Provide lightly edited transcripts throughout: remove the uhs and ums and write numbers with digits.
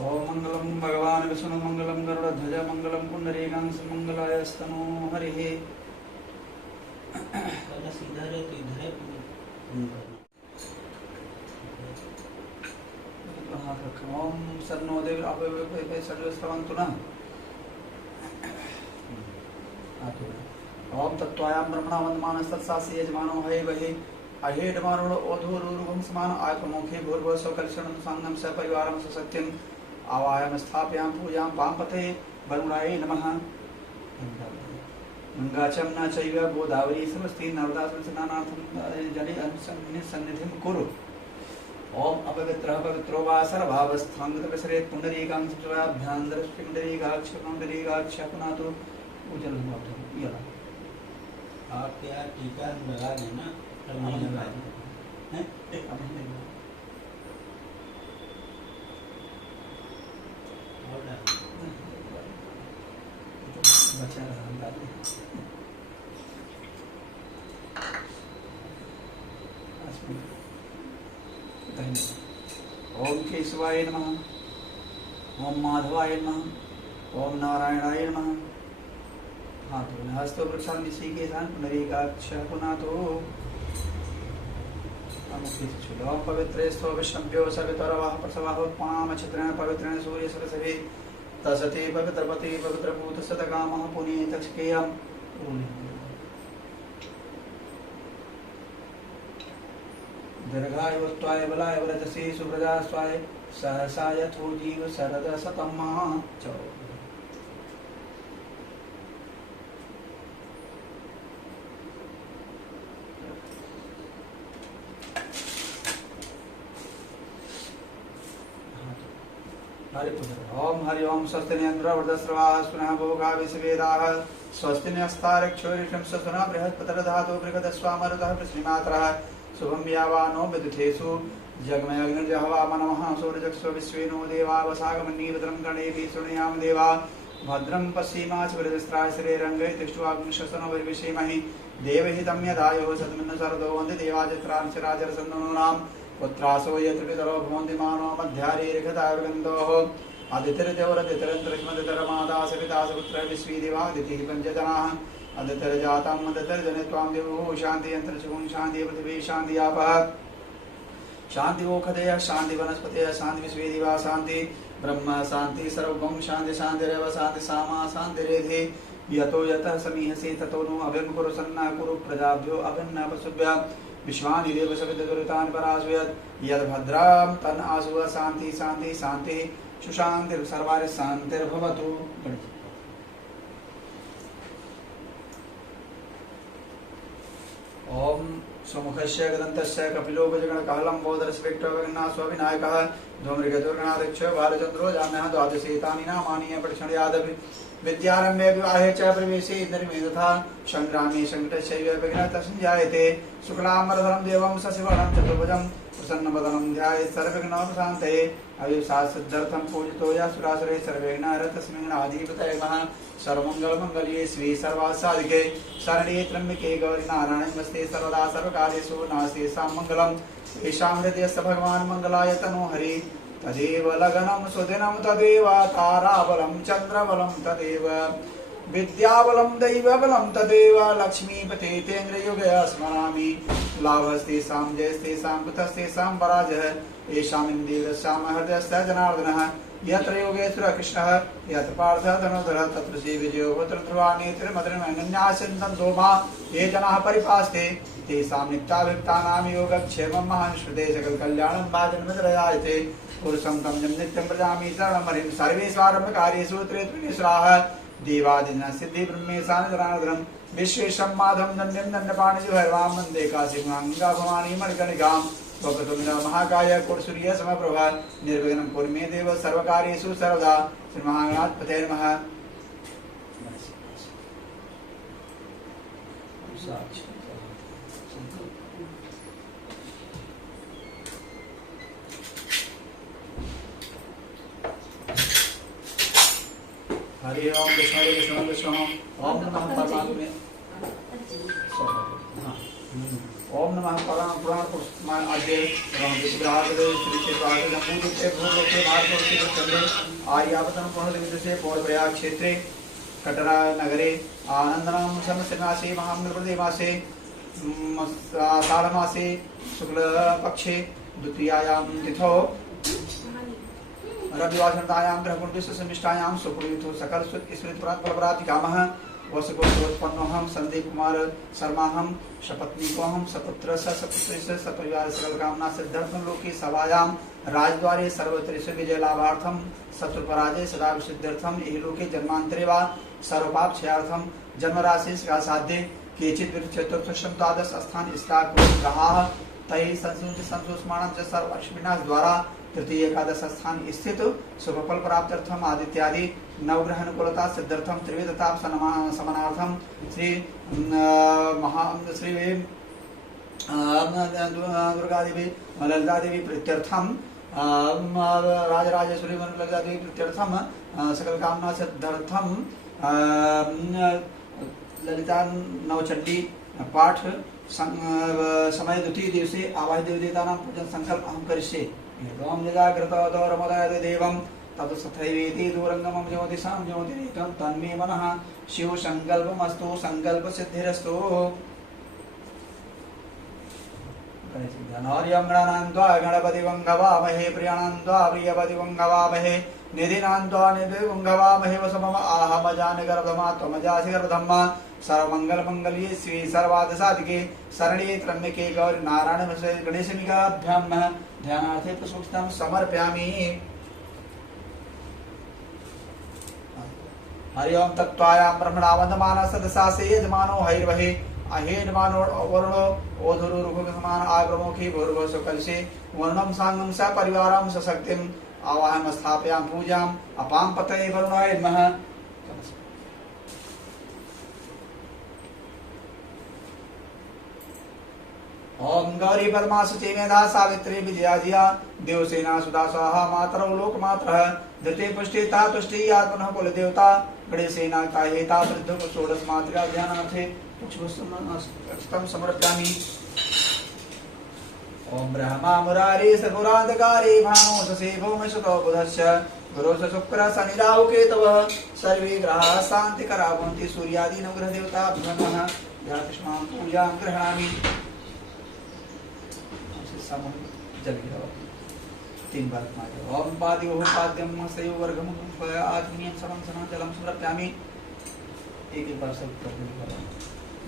ओम मंगलम भगवान विष्णु मंगलम गरुड़ध्वज मंगलम पुंडरीकांश मंगलायस्तनो हरिः। सीधा रहे तो इधर हाथ रखें। ओम सन्नो देव सर्वस्त्रवन्तु न। ओम तत्त्वायां ब्रह्मणा वन्दमानस्तत्सासि यजमानो हयवहि अहेडमारुण ओधूरुरुगं समान आत्ममुखे भूर्भुवः स्वकर्षणं साङ्गं सपरिवारं ससत्यं आवायां स्थापयां पूजां पांपते वरुणाय नमः। गंगाचम्ना चैव गोदावरी समस्ति नर्मदा स्नानार्थं जले सन्निधिं कुरु। ओम अपवित्रः पवित्रो वा सर्वभावस्थाङ्गतविसरेत् पुण्डरीकां पुण्डरीकाक्ष पुनातु उज्जवल यला। आप यार टीका लगा देना बचा रहा ओम केशवाय नमः। ओम माधवाय नमः। ओम नारायणाय नमः। हस्तो वृक्षान् ऋषिकेशान् पुनरीकाक्ष पुनातो पवित्रे स्तो विष्णव्यो सवितरवः प्रसवः उत्पामचित्रेण पवित्रेण सूर्य सरसवे तसते पवित्रपते पवित्रभूत सतकामः पुनीतक्षकेयम्। दीर्घायुस्त्वाय बलाय वरजसे सुप्रजास्त्वाय सहसाय थोजीव शरद शतम् च। ओम हरि ओम स्वस्ति इंद्रवृद्धस्रवाः पुनः भोगा विश्वेदाः स्वस्ति नस्तारक्षोरिषं स्वस्तना बृहस्पतिर्धातु बृहदस्वामरुतः पृथ्वीमात्रः शुभं यावानो विदुषेषु जगमयग्निर्जहवा मनमः सूर्यचक्षु विश्वेनो देवा वसागमन्नीभद्रं गणेभिः शृणुयाम देवा भद्रं पश्चिमाचवरदस्त्राय श्रीरङ्गै तिष्ठ्वाग्निशस्तनो विषेमहि देवहितं यदायुः सद्मिन्न शरदो वन्दे देवाजित्रांशराजरसन्दनूनां पुत्रासो यत्रिपितरो भवन्ति मानो मध्यारीर्घतार्गन्तोः आदित्यर्देवरदितरन्तरिष्मदितरमादासवितासपुत्र विश्वीदिवादितिः पञ्चजनाः अदितिर्जातं मदितिर्जनित्वां दिवो शान्ति यन्त्रशुभं शान्ति पृथिवी शान्ति आपः शान्ति ओखदयः शान्ति वनस्पतयः शान्ति विश्वेदिवा शान्ति ब्रह्म शान्ति सर्वं शान्ति शान्तिरेव शान्ति सामा शान्तिरेधि यतो यतः समीहसे ततो नो अभिं कुरु सन्नः कुरु प्रजाभ्यो अभिन्न पशुभ्यः विश्वानि देव सविदुरितानि पराश्वयत् यद्भद्रां तन् आशुः शान्ति शान्ति शान्ति सुशान्तिर् सर्वारि शान्तिर्भवतु। ओम सुमुखस्य गदन्तस्य कपिलो भजगणकालं बोधरस्वेक्टोविनाश्वविनायकः धूम्रिगतुर्गणाध्यक्ष बालचन्द्रो जाम्यः द्वादशेतानि नामानि पठ्यणयादपि विद्यारम्भे विवाहे च प्रवेशे इन्द्रिमे तथा संग्रामे संकटस्यैव विघ्नः संजायते। शुक्लाम्बरधरं देवं शशिवर्णं चतुर्भुजं प्रसन्नवदनं ध्यायेत् सर्वविघ्नोपशान्तये। आयुष्सासिद्धर्थं पूजितो यासुरासुरे सर्वविघ्नहर तस्मै आदिपतये नमः। सर्वमङ्गलमङ्गल्ये श्री सर्वासाधिके शरण्ये त्र्यम्बके गौरि नारायणे नमस्ते सर्वदा सर्वकार्येषु नास्ति मङ्गलम्। येषां हृदयस्य भगवान् मङ्गलाय तनो हरि तदेव लगनं सुदिनं तदेव ताराबलं चन्द्रबलं तदेव विद्याबलं दैवबलं तदेव लक्ष्मीपते तेन्द्रयुगे स्मरामि। लाभस्तेषां जयस्तेषां कुतस्तेषां पराजयः येषामिन्द्रियस्यां हृदयस्य जनार्दनः। यत्र योगेश्वर कृष्णः यत्र पार्थः धनुर्धरः तत्र श्रीविजयो पुत्र ध्रुवा नेत्रिमधुरमन्यासन्तोमा। ये जनाः परिपास्ते तेषां नित्याभियुक्तानां योगक्षेमं महानुष्ठते सकलकल्याणं भाजनमितरजायते। पुरुषं तं यं नित्यं व्रजामि शरणं हरिं सर्वेष्वारम्भकार्येषु त्रित्रिनेश्वराः देवादिनः सिद्धिब्रह्मेशानजनार्दनं विश्वेशं माधवं दण्ड्यं दण्डपाणिभैरवां वन्दे काशीगंगा भवानी मणिकर्णिकां। वक्रतुण्ड महाकाय कोटिसूर्य समप्रभ निर्विघ्नं कुरु मे देव सर्वकार्येषु सर्वदा। श्री महागणाधिपतये नमः। हरि ओम कृष्ण कृष्ण कृष्ण ओम नमः परमात्मने। ओम नमः पुराण पुराण पुष्पमान आद्य एवं विग्रहादे श्री क्षेत्रादे नमूदुते भूलोके भारतवर्षे चंद्रे आर्यावतन पौर्णदेवसे पौर्णप्रयाग क्षेत्रे कटरा नगरे आनंदनाम संवत्सरमासे महामृगपदे मासे आषाढ़मासे शुक्लपक्षे द्वितीयायां तिथौ रविवासरतायां ग्रहगुणविश्वसमिष्टायां सुपुरीतो सकल स्मृतिप्रातिकामः वसुगोत्पन्नोऽहं संदीप कुमार शर्माहं सपत्नीकोऽहं सपुत्र सपुत्री सपरिवार सकल कामना सिद्ध्यर्थं लोके सभायां राजद्वारे सर्वत्र विजय लाभार्थं शत्रुपराजय सदा विशुद्ध्यर्थं एहि लोके जन्मान्तरे वा सर्वपाप क्षयार्थं जन्मराशि साध्ये केचित् चतुर्थशतं द्वादश स्थान स्टाग्रहाः तैः संसूचमानं च सर्वविनाश द्वारा तृतीय एकादश स्थान स्थित शुभफल प्राप्त्यर्थम आदित्यादि नवग्रह अनुकूलता सिद्ध्यर्थम त्रिविधताप समनार्थम श्री दुर्गा देवी ललिता देवी प्रीत्यर्थम राजराजेश्वरी ललिता देवी प्रीत्यर्थम सकल कामना सिद्ध्यर्थम ललिता नवचंडी पाठ समय द्वितीय दिवसे आवाह देवी देवतानां पूजन संकल्प अहं करिष्ये एवं जगाग्रतोरमदाय देवं तत्सथैवेति दूरंगमं ज्योतिषां ज्योतिरेकं तन्मे मनः शिव संकल्पमस्तु संकल्प सिद्धिरस्तु गणार्यं गणानान्त्वा गणपतिं गवामहे प्रियाणां त्वा प्रियपतिं गवामहे निधिनां त्वा निधिं गवामहे वसमम आहमजानि गर्भमा त्वमजासि गर्भधम्मा सर्वमंगल मंगल्ये श्री सर्वार्थ साधिके शरण्ये त्र्यंबके गौरी नारायण गणेशनिकाभ्यां ध्यानार्थे पुष्पं समर्पयामि। हरि ओम तत्त्वायां ब्रह्मणा वन्दमानः सदसासे यजमानो हरिर्वहे अहेयजमानो वरुणो ओधुरो रुगसमान आग्रमुखी भूर्भुवः सुकलशे वर्णं सांगं स परिवारं सशक्तिं आवाहनं स्थापयामि पूजाम् अपां पतये वरुणाय नमः। ओम गौरी पद्मासुचे मेधा सावित्री विजयाजिया देवसेना सुधा स्वाहा मातरौ लोकमात्रः धृते पुष्टे ता तुष्टि आत्मनः कुलदेवता गणेशेना ताहेता वृद्धो षोडश मात्रिका ध्यानार्थे पुष्पं समर्पयामि। ओम ब्रह्मा मुरारी सपुरांधकारी भानो ससेवो मशतो बुधश्च गुरु शुक्र शनि राहु केतवः सर्वे ग्रहाः शान्तिकरा भवन्ति सूर्यादि नवग्रह देवता नमः यातिष्मां पूजां गृह्णामि। जल तीन बार ओम पाद्यो पाद्यम सयो वर्गम आत्मीयं समं सना जलम समर्पयामि। एक बार सब कर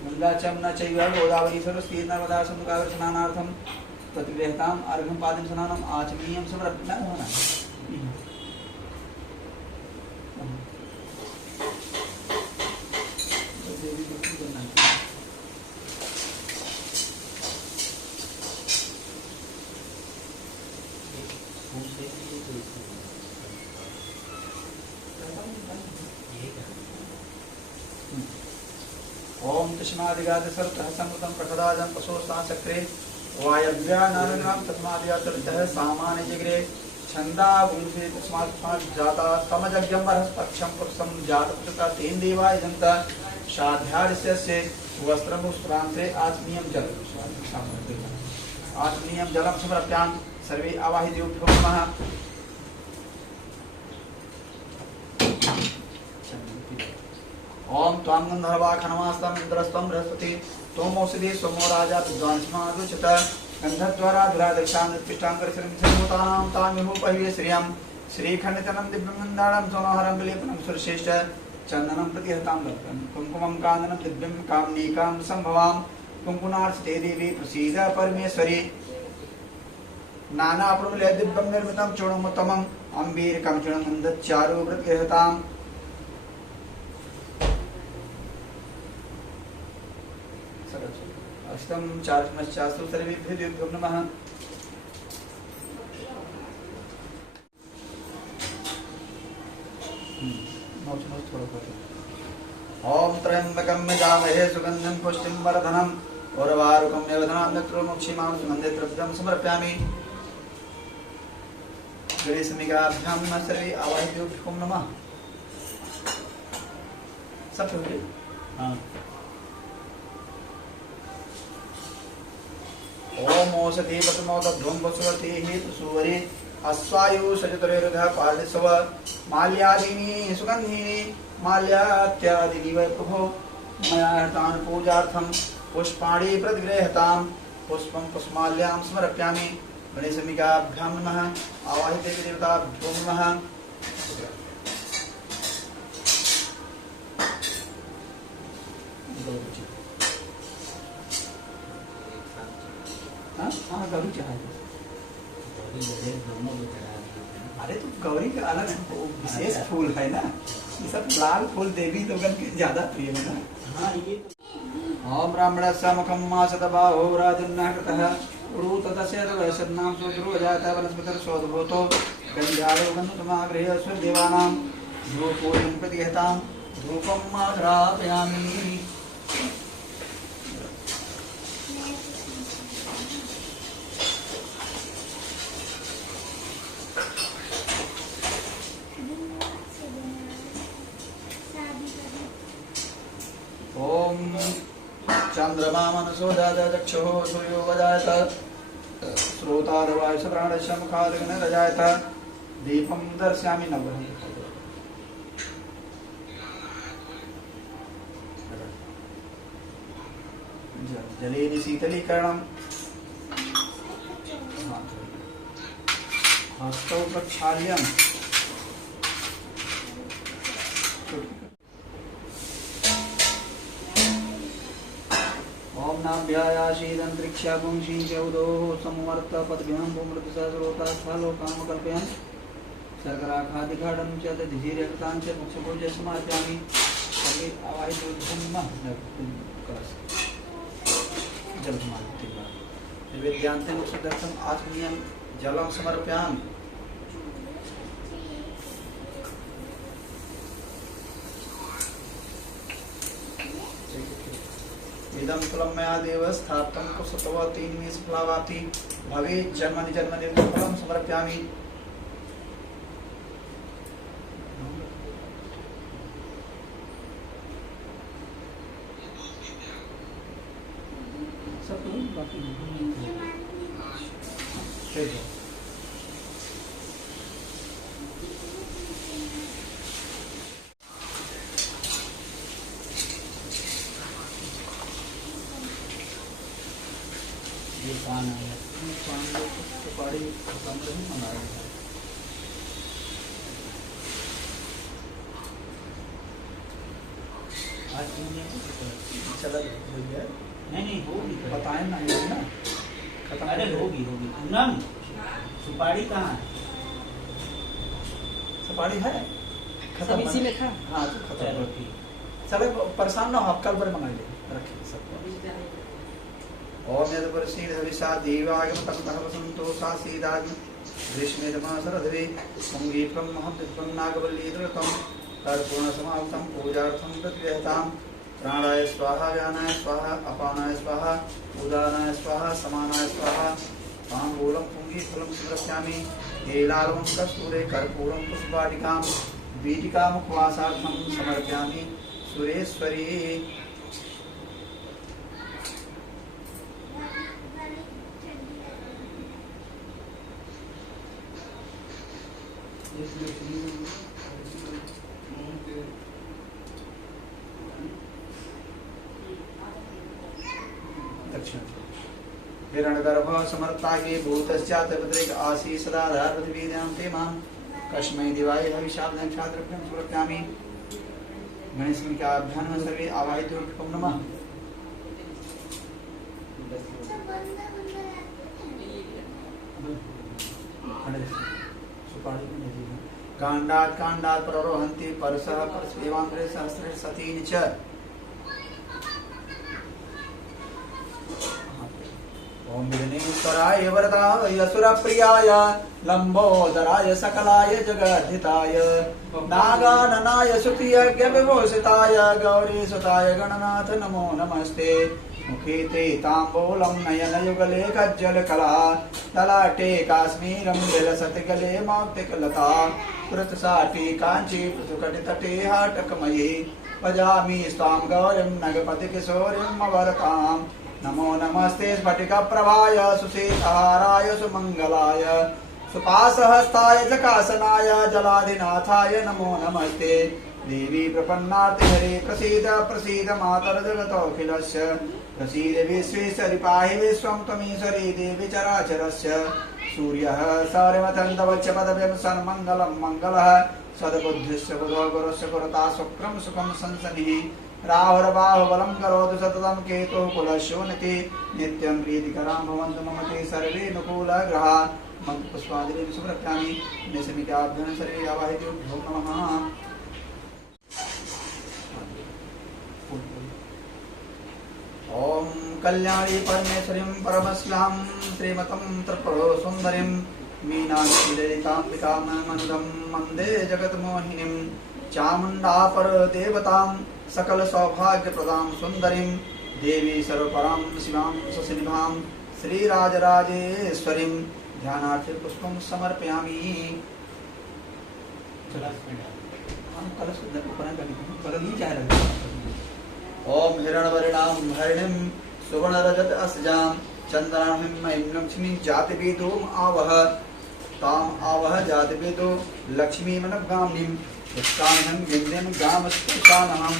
गंगा चमना चैव गोदावरी सरस्वती नर्मदा सिंधु स्नानार्थम प्रतिग्रहताम अर्घ्यं पाद्यं स्नानम आचमनीयं समर्पयामि। ओम तस्मादिगाद सर्वतः संगतं प्रकदाजं पशोस्तां चक्रे वायव्यानानां तस्मादिगातः सामान्य जिग्रे छंदा भूषे तस्मात् जाता समजज्ञं बृहस्पक्षं पुरुषं जातपुत्रता तेन देवाय जन्त शाध्यास्य वस्त्रं स्प्रान्ते आत्मीयं जलं समर्पयामि। सर्वे आवाहिदेवभ्यो नमः। ओम त्वां गंधर्वा खनमास्तं इंद्रस्तं बृहस्पति तोमौषधि सोमो राजा विद्वांसमादुचित गंधद्वारा दुरादक्षां निर्पिष्टां करशरं सर्वतानां तामिहो पह्ये श्रियं श्रीखण्डतनं दिव्यमन्दारं सोमहरं विलेपनं सुरश्रेष्ठ चन्दनं प्रतिहतां लक्ष्मं कुङ्कुमं काननं दिव्यं कामनीकां संभवां कुङ्कुमार्चिते देवी प्रसीद परमेश्वरी नाना प्रबल दिव्यं निर्मितं चूर्णमुत्तमं अम्बीरकं चूर्णं दच्चारु प्रतिहतां अष्टम चारश्चास्तु सर्वेभ्यो देवभ्यो नमः। ओम त्र्यंबकं यजामहे सुगंधिं पुष्टिं वर्धनम् उर्वारुकं निवर्धनां नेत्रोमुक्षीमां सुगन्धे द्रव्यं समर्पयामि। गणेशनिकाभ्यां सर्वे आवाहिदेवभ्यो नमः। सब ठीक है? हाँ ओम औषधि पद्मोदध्वं वसुवती हेतुसूवरे अश्वायु सचतुर्युधः पार्थिस्व माल्यादीनि सुगन्धीनि माल्यात्यादीनि वै प्रभो मया हृतान् पूजार्थं पुष्पाणि प्रतिगृह्यतां पुष्पं पुष्पमाल्यां समर्पयामि गणेशमिकाभ्यां नमः आवाहि देवी देवताभ्यो नमः हाँ गौरी चढ़ाई अरे तो गौरी का अलग वो विशेष फूल है ना ये सब लाल फूल देवी लोगन के ज्यादा प्रिय है ना हाँ ये ओम ब्राह्मणस्य मुखं मासतबाहो राजन्नाकृतः उरूततस्य वैशद्नां सूत्रो जातः वनस्पतिर्शोधभूतो गन्ध्यालो गन्धतमागृह्य स्वदेवानां धूपोऽयं प्रतिहतां धूपं माघ्रापयामि ओम चंद्रमा मनसो दादा चक्षुः सूर्यो वजायत श्रोतादवायुष प्राणस्य मुखादग्निरजायत दीपं दर्शयामि नवग्रहं जलेन शीतलीकरणं हस्तौ प्रक्षाल्यम् ओम नाभ्यायाशीदंतरिक्षा पुंसी चौदो समवर्त पदभ्यां भूमृतसहस्रोतास्थालोकाम कल्पयन् शर्कराखादिघाटं च दधिरक्तां च मुक्षभोज समार्पयामि सर्वे आवाहितोद्धम्मः जलसमाधिः निर्वेद्यान्तेन शुद्धर्थम् आत्मीयं जलं समर्पयामि इदं फलं मया देव स्थापितं कुसुतवती निष्फलावाति भवेत् जन्मनि जन्मनि फलं समर्पयामि सब बाकी ठीक है ये पान है सुपारी कमरे में मंगाया है आज तुमने चला गया नहीं होगी बताएं ना ये ना खत्म अरे होगी पूनम सुपारी कहाँ है सुपारी है सब इसी में था हाँ तो खत्म चलो ठीक चलो परेशान ना हो आप कल पर मंगा ले रखिए सब ओम यदुपरिशीद हविषा देवागमतः वसंतो सासीदाग्नि ग्रीष्मेदमासरधवे पुंगी ब्रह्महद्वित्वं नागवल्लीधृतं तर्पूर्णसमाप्तं पूजार्थं प्रतिगृह्यतां प्राणाय स्वाहा व्यानाय स्वाहा अपानाय स्वाहा उदानाय स्वाहा समानाय स्वाहा ताम्बूलं पुंगीफलं समर्पयामि हेलालवं कस्तूरे कर्पूरं पुष्पवाटिकां वीटिकामुपवासार्थं समर्पयामि सुरेश्वरी दक्षिण हिरण्यगर्भ समर्ताये भूतश्चातपत्रिक आसी सदा धार पृथ्वीद्यां ते मां कस्मै दिवाय हविषाब्दं क्षात्रभ्यं समर्पयामि गणेशमिकाभ्यां सर्वे आवाहितोऽर्पं नमः कांडात् कांडात् प्ररोहन्ति परसः परस्वेवान्तरे सहस्रे सतीनि च ओम विघ्नेश्वराय वरदाय असुरप्रियाय लंबोदराय सकलाय जगद्धिताय नागाननाय सुतियज्ञ विभूषिताय गौरीसुताय गणनाथ नमो नमस्ते मुखे ते ताम्बूलं नयनयुगले कज्जलकला ललाटे काश्मीरं विलसति गले मौक्तिकलता कृतसाटी काञ्ची पृथुकटितटे हाटकमयी भजामि स्वां गौरीं नगपतिकिशोरीम् अवरताम् नमो नमस्ते स्फटिकप्रभाय सुशीतहाराय सुमङ्गलाय सुपासहस्ताय चकासनाय जलाधिनाथाय नमो नमस्ते देवी प्रपन्नार्ति हरे प्रसीद प्रसीद मातर्जगतोऽखिलस्य प्रसीद विश्वेश्वरि पाहि विश्वं त्वमीश्वरी देवी चराचरस्य सूर्यः सौर्यमथन्तवच्यपदव्यं सन्मङ्गलं मङ्गलः सद्बुद्धिश्च बुधो गुरुस्य पुरता शुक्रं सुखं संसनिः राहुर्बाहुबलं करोतु सततं केतुः कुलशोनिति नित्यं प्रीतिकरां भवन्तु मम ते सर्वे अनुकूलग्रहा मन्त्रपुष्पादिभिः सुप्रत्यामि निशमिकाभ्यं सर्वे आवाहयेभ्यो नमः। ओम कल्याणी परमेश्वरीं परमस्यां श्रीमतं त्रिपुरसुन्दरीं मीनाक्षी ललिताम्बिकां मनुदं वन्दे जगन्मोहिनीं चामुण्डा परदेवतां सकल सौभाग्यप्रदां सुन्दरीं देवी सर्वपरां शिवां ससिनिभां श्रीराजराजेश्वरीं ध्यानार्थे पुष्पं समर्पयामि। हम कलश बदल ही जा रहे हैं। ओम हिरण्यवर्णां हरिणीं सुवर्णरजत अस्जां चन्द्राहिं लक्ष्मीं जातिवेदोम आवह ताम आवह जातिवेदो लक्ष्मीमनगामिनीं उत्साहं गिन्दिं गामस्पर्शानहं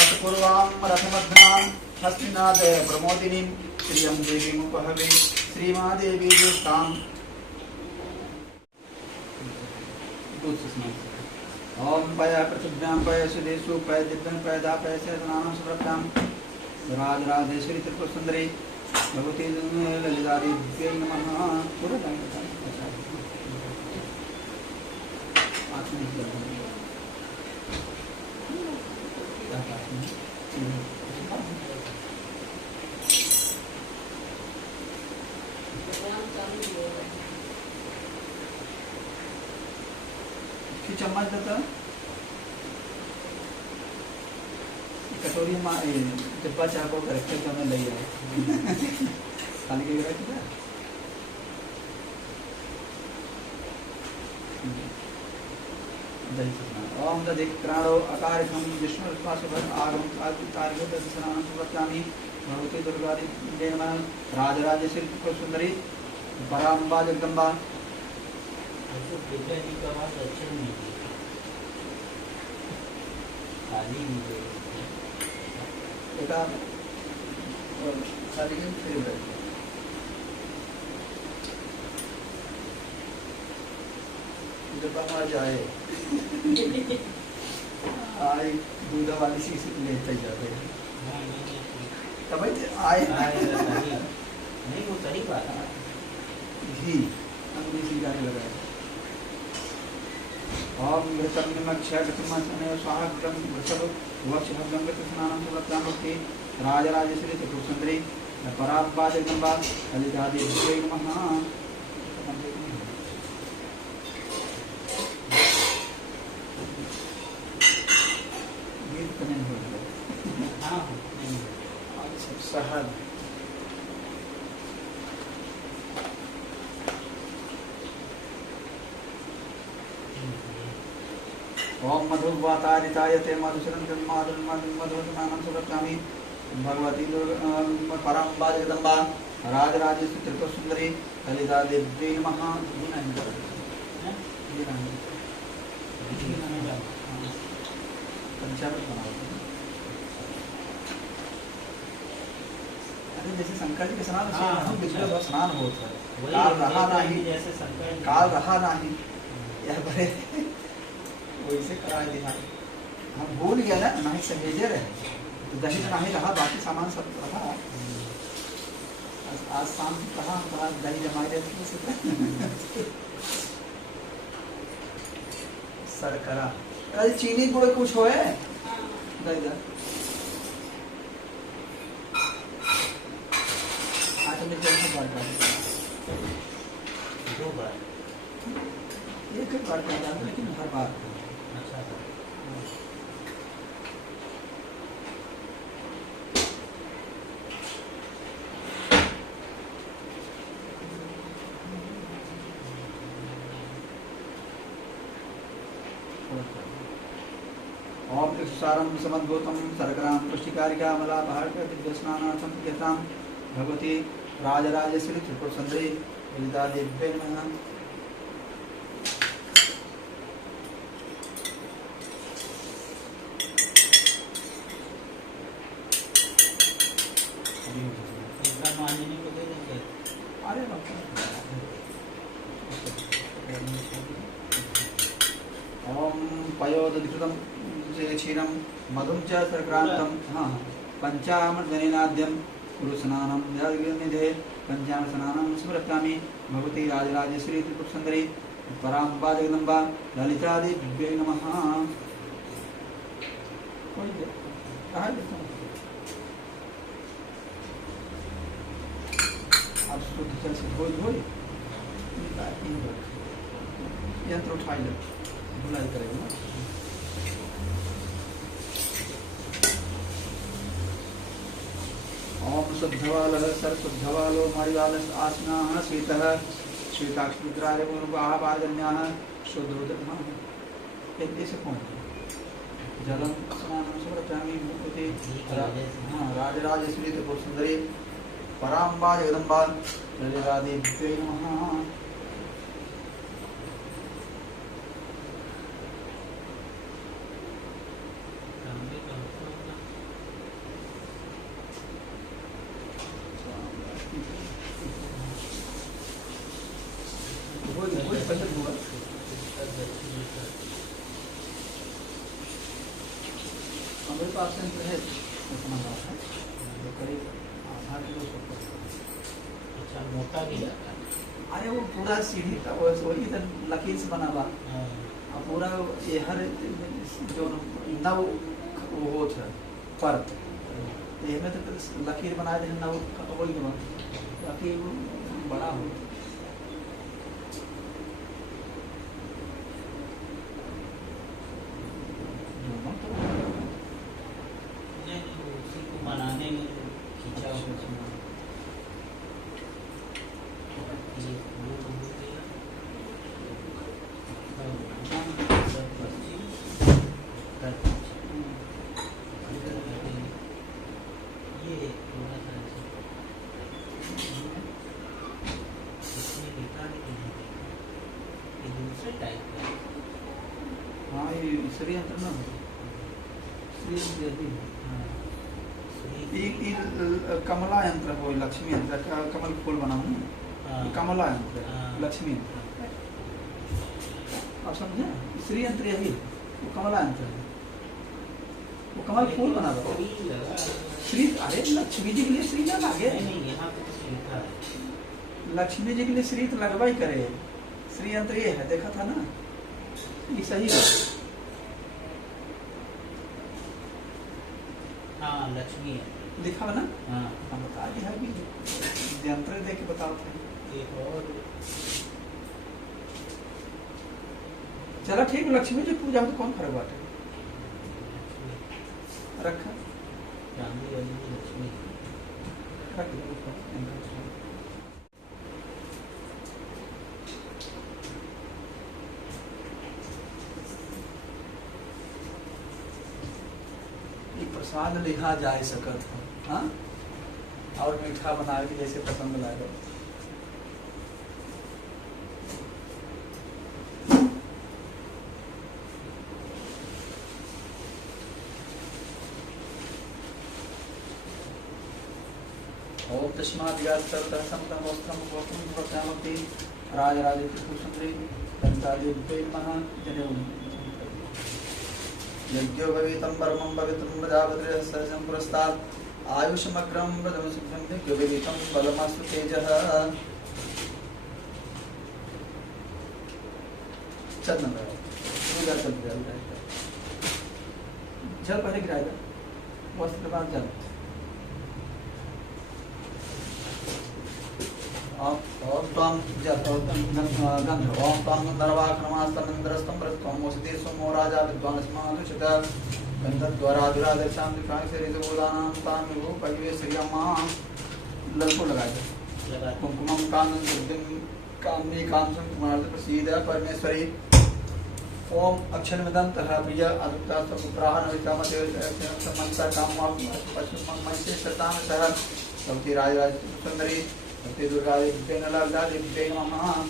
अतपूर्वां रथमध्नां हस्तिनादय प्रमोदिनीं श्रियं देवीमुपहवे श्रीमादेवी दुष्टां ओम पय पृथिव्यां पय सुदेशु पय दिव्यं पय दापय सेनानां सुप्रभ्यां राजराजेश्वरी त्रिपुर सुंदरी भगवती ललिता देव्यै नमः। पूरा टाइम चम्मच देता कटोरी में डिब्बा चाको रखे तो मैं ले आया खाने के लिए क्या ओम दधिक्राणो अकारिकं विष्णुस्वासभर आगम कार्य दर्शनां सुप्रत्यामि भगवती दुर्गादि नमः। राजराजेश्वरी त्रिपुर सुंदरी पराम्बा जगदम्बा पिताजी का बात अच्छा नहीं खाली बेटा शादी के फेवरेट जब आ जाए आई दूध वाली शीशी लेते जाते तब आए नहीं वो सही बात है घी अंग्रेजी सी गाने लगाए ओम यतन्नमक्षयगतमचने स्वाहाग्रं वृषभ वक्षभगं कृष्णानं सुप्रत्यामूर्ति राजराजेश्वरी त्रिपुर सुंदरी पराम्बा जगदम्बा ललिता देव्यै नमः। गीत कने हो गए हाँ सहन ओम मधुवातारितायते मधुसूदनं मधुसूदनं सुप्रत्यामि भगवती दुर्गा पराम्बा जगदम्बा राजराजेश्वरी त्रिपुर सुंदरी ललिता देव्यै नमः। पंचामृत बनाओ। अरे जैसे शंकर जी के स्नान से हम पिछले बार स्नान होता है काल रहा नहीं जैसे शंकर काल रहा नहीं यह बड़े वैसे कराए दिखाए हम भूल गया ना नहीं सहेजे रहे तो दही तो नहीं रहा बाकी सामान सब रहा। आज शाम को कहा हम कहा दही जमाए रहते सरकरा अरे चीनी गुड़ कुछ हो है दही दर आज हमें जैसे बात दो बार एक बार करता है लेकिन हर बार अच्छा ओम इक्षुसारं समद्भूतं सर्गरां पुष्टिकारिकामलापहारदिव्यस्नानार्थं प्रियतां भगवती राजराजेश्वरी त्रिपुरसुन्दरी ललितादेव्यै नमः। मांझने को दे देंगे। अरे बाप ओम पयोदधिकृतं क्षीरं मधुं च सर्क्रान्तं पञ्चामृतजनेनाद्यं गुरुस्नानं निधे पञ्चामृतस्नानं स्मृत्यामि भगवती राजराजेश्वरी त्रिपुरसुन्दरी पराम्बा जगदम्बा ललितादेव्यै नमः। अब शुद्ध जल से धोई यंत्र उठाई ले धुलाई करेगा ना। ओम शुद्धवालः सर्वशुद्धवालो मारिवालः आसनाः श्वेतः श्वेताक्षरुद्राय पूर्वाहापारजन्याः शुद्धोदकः। ऐसे कौन जलम स्नानं समर्पयामि भगवते राजराजेश्वरी त्रिपुरसुन्दरी पराम्बा जगदम्बा ललितादेव्यै नमः। हमारे पास यंत्र है उतना बात है तो करीब आधा किलो सोता। अच्छा मोटा भी जाता है। अरे वो पूरा सीढ़ी का वो वही तो लकीर से बना हुआ अब पूरा ये हर जो नव वो था परत ये में तो लकीर बनाए थे नव वही बना बाकी वो बड़ा हो उसी को बनाने में खींचा हुआ हाँ ये श्री यंत्र ना श्री कमला यंत्र हो लक्ष्मी यंत्र का कमल फूल बना हूँ कमला यंत्र लक्ष्मी यंत्र आप समझे श्री यंत्र यही वो कमला यंत्र है वो कमल फूल बना दो श्री अरे लक्ष्मी जी के लिए श्री ना लगे लक्ष्मी जी के लिए श्री तो लगवा ही करे श्री यंत्र ये है देखा था ना ये सही है। हाँ लक्ष्मी है लिखा हुआ ना हाँ हम बता दिया है कि यंत्र देख के बताओ थे एक और चलो ठीक लक्ष्मी जी पूजा में तो कौन फर्क बात है रखा चांदी वाली लक्ष्मी रख दो प्रसाद लिखा जा सकत है हाँ और मीठा बना के जैसे पसंद लाए ओम तस्मात् व्यासर्तः समतं वस्त्रं वस्त्रं प्रत्यामपि राजराजे त्रिपुरसुन्दरी ललितादेव्यै नमः। जनेऊ यज्ञो भवितं परमं भवितं प्रजापतिः सहजं पुरस्तात् आयुष्मग्रं व्रतमसिद्धं यज्ञो भवितं बलमस्तु तेजः। चंदन पूजा चल जल पहले गिराएगा वस्त्र के बाद जल ओम त्वं गंध ओम त्वं गंधर्वाक्रमास्तमिन्द्रस्तं प्रस्त्वं मोसते सोमो राजा विद्वानस्मादुचित गंधद्वाराधुरादर्शां दिकांशरितबोधानां तां विभो पयवे श्रियम्मा ललको लगाए कुमकुमं कानन बुद्धिं कामनी कांसं कुमार प्रसीद परमेश्वरी ओम अक्षरमिदन्तः प्रिय अदुक्तास्तपुत्राहनविकामते मनसा कामवां पशुमंसे शतां सह भवती राजराजेश्वरी भवती दुर्गा देवी नलदा देवी नमः।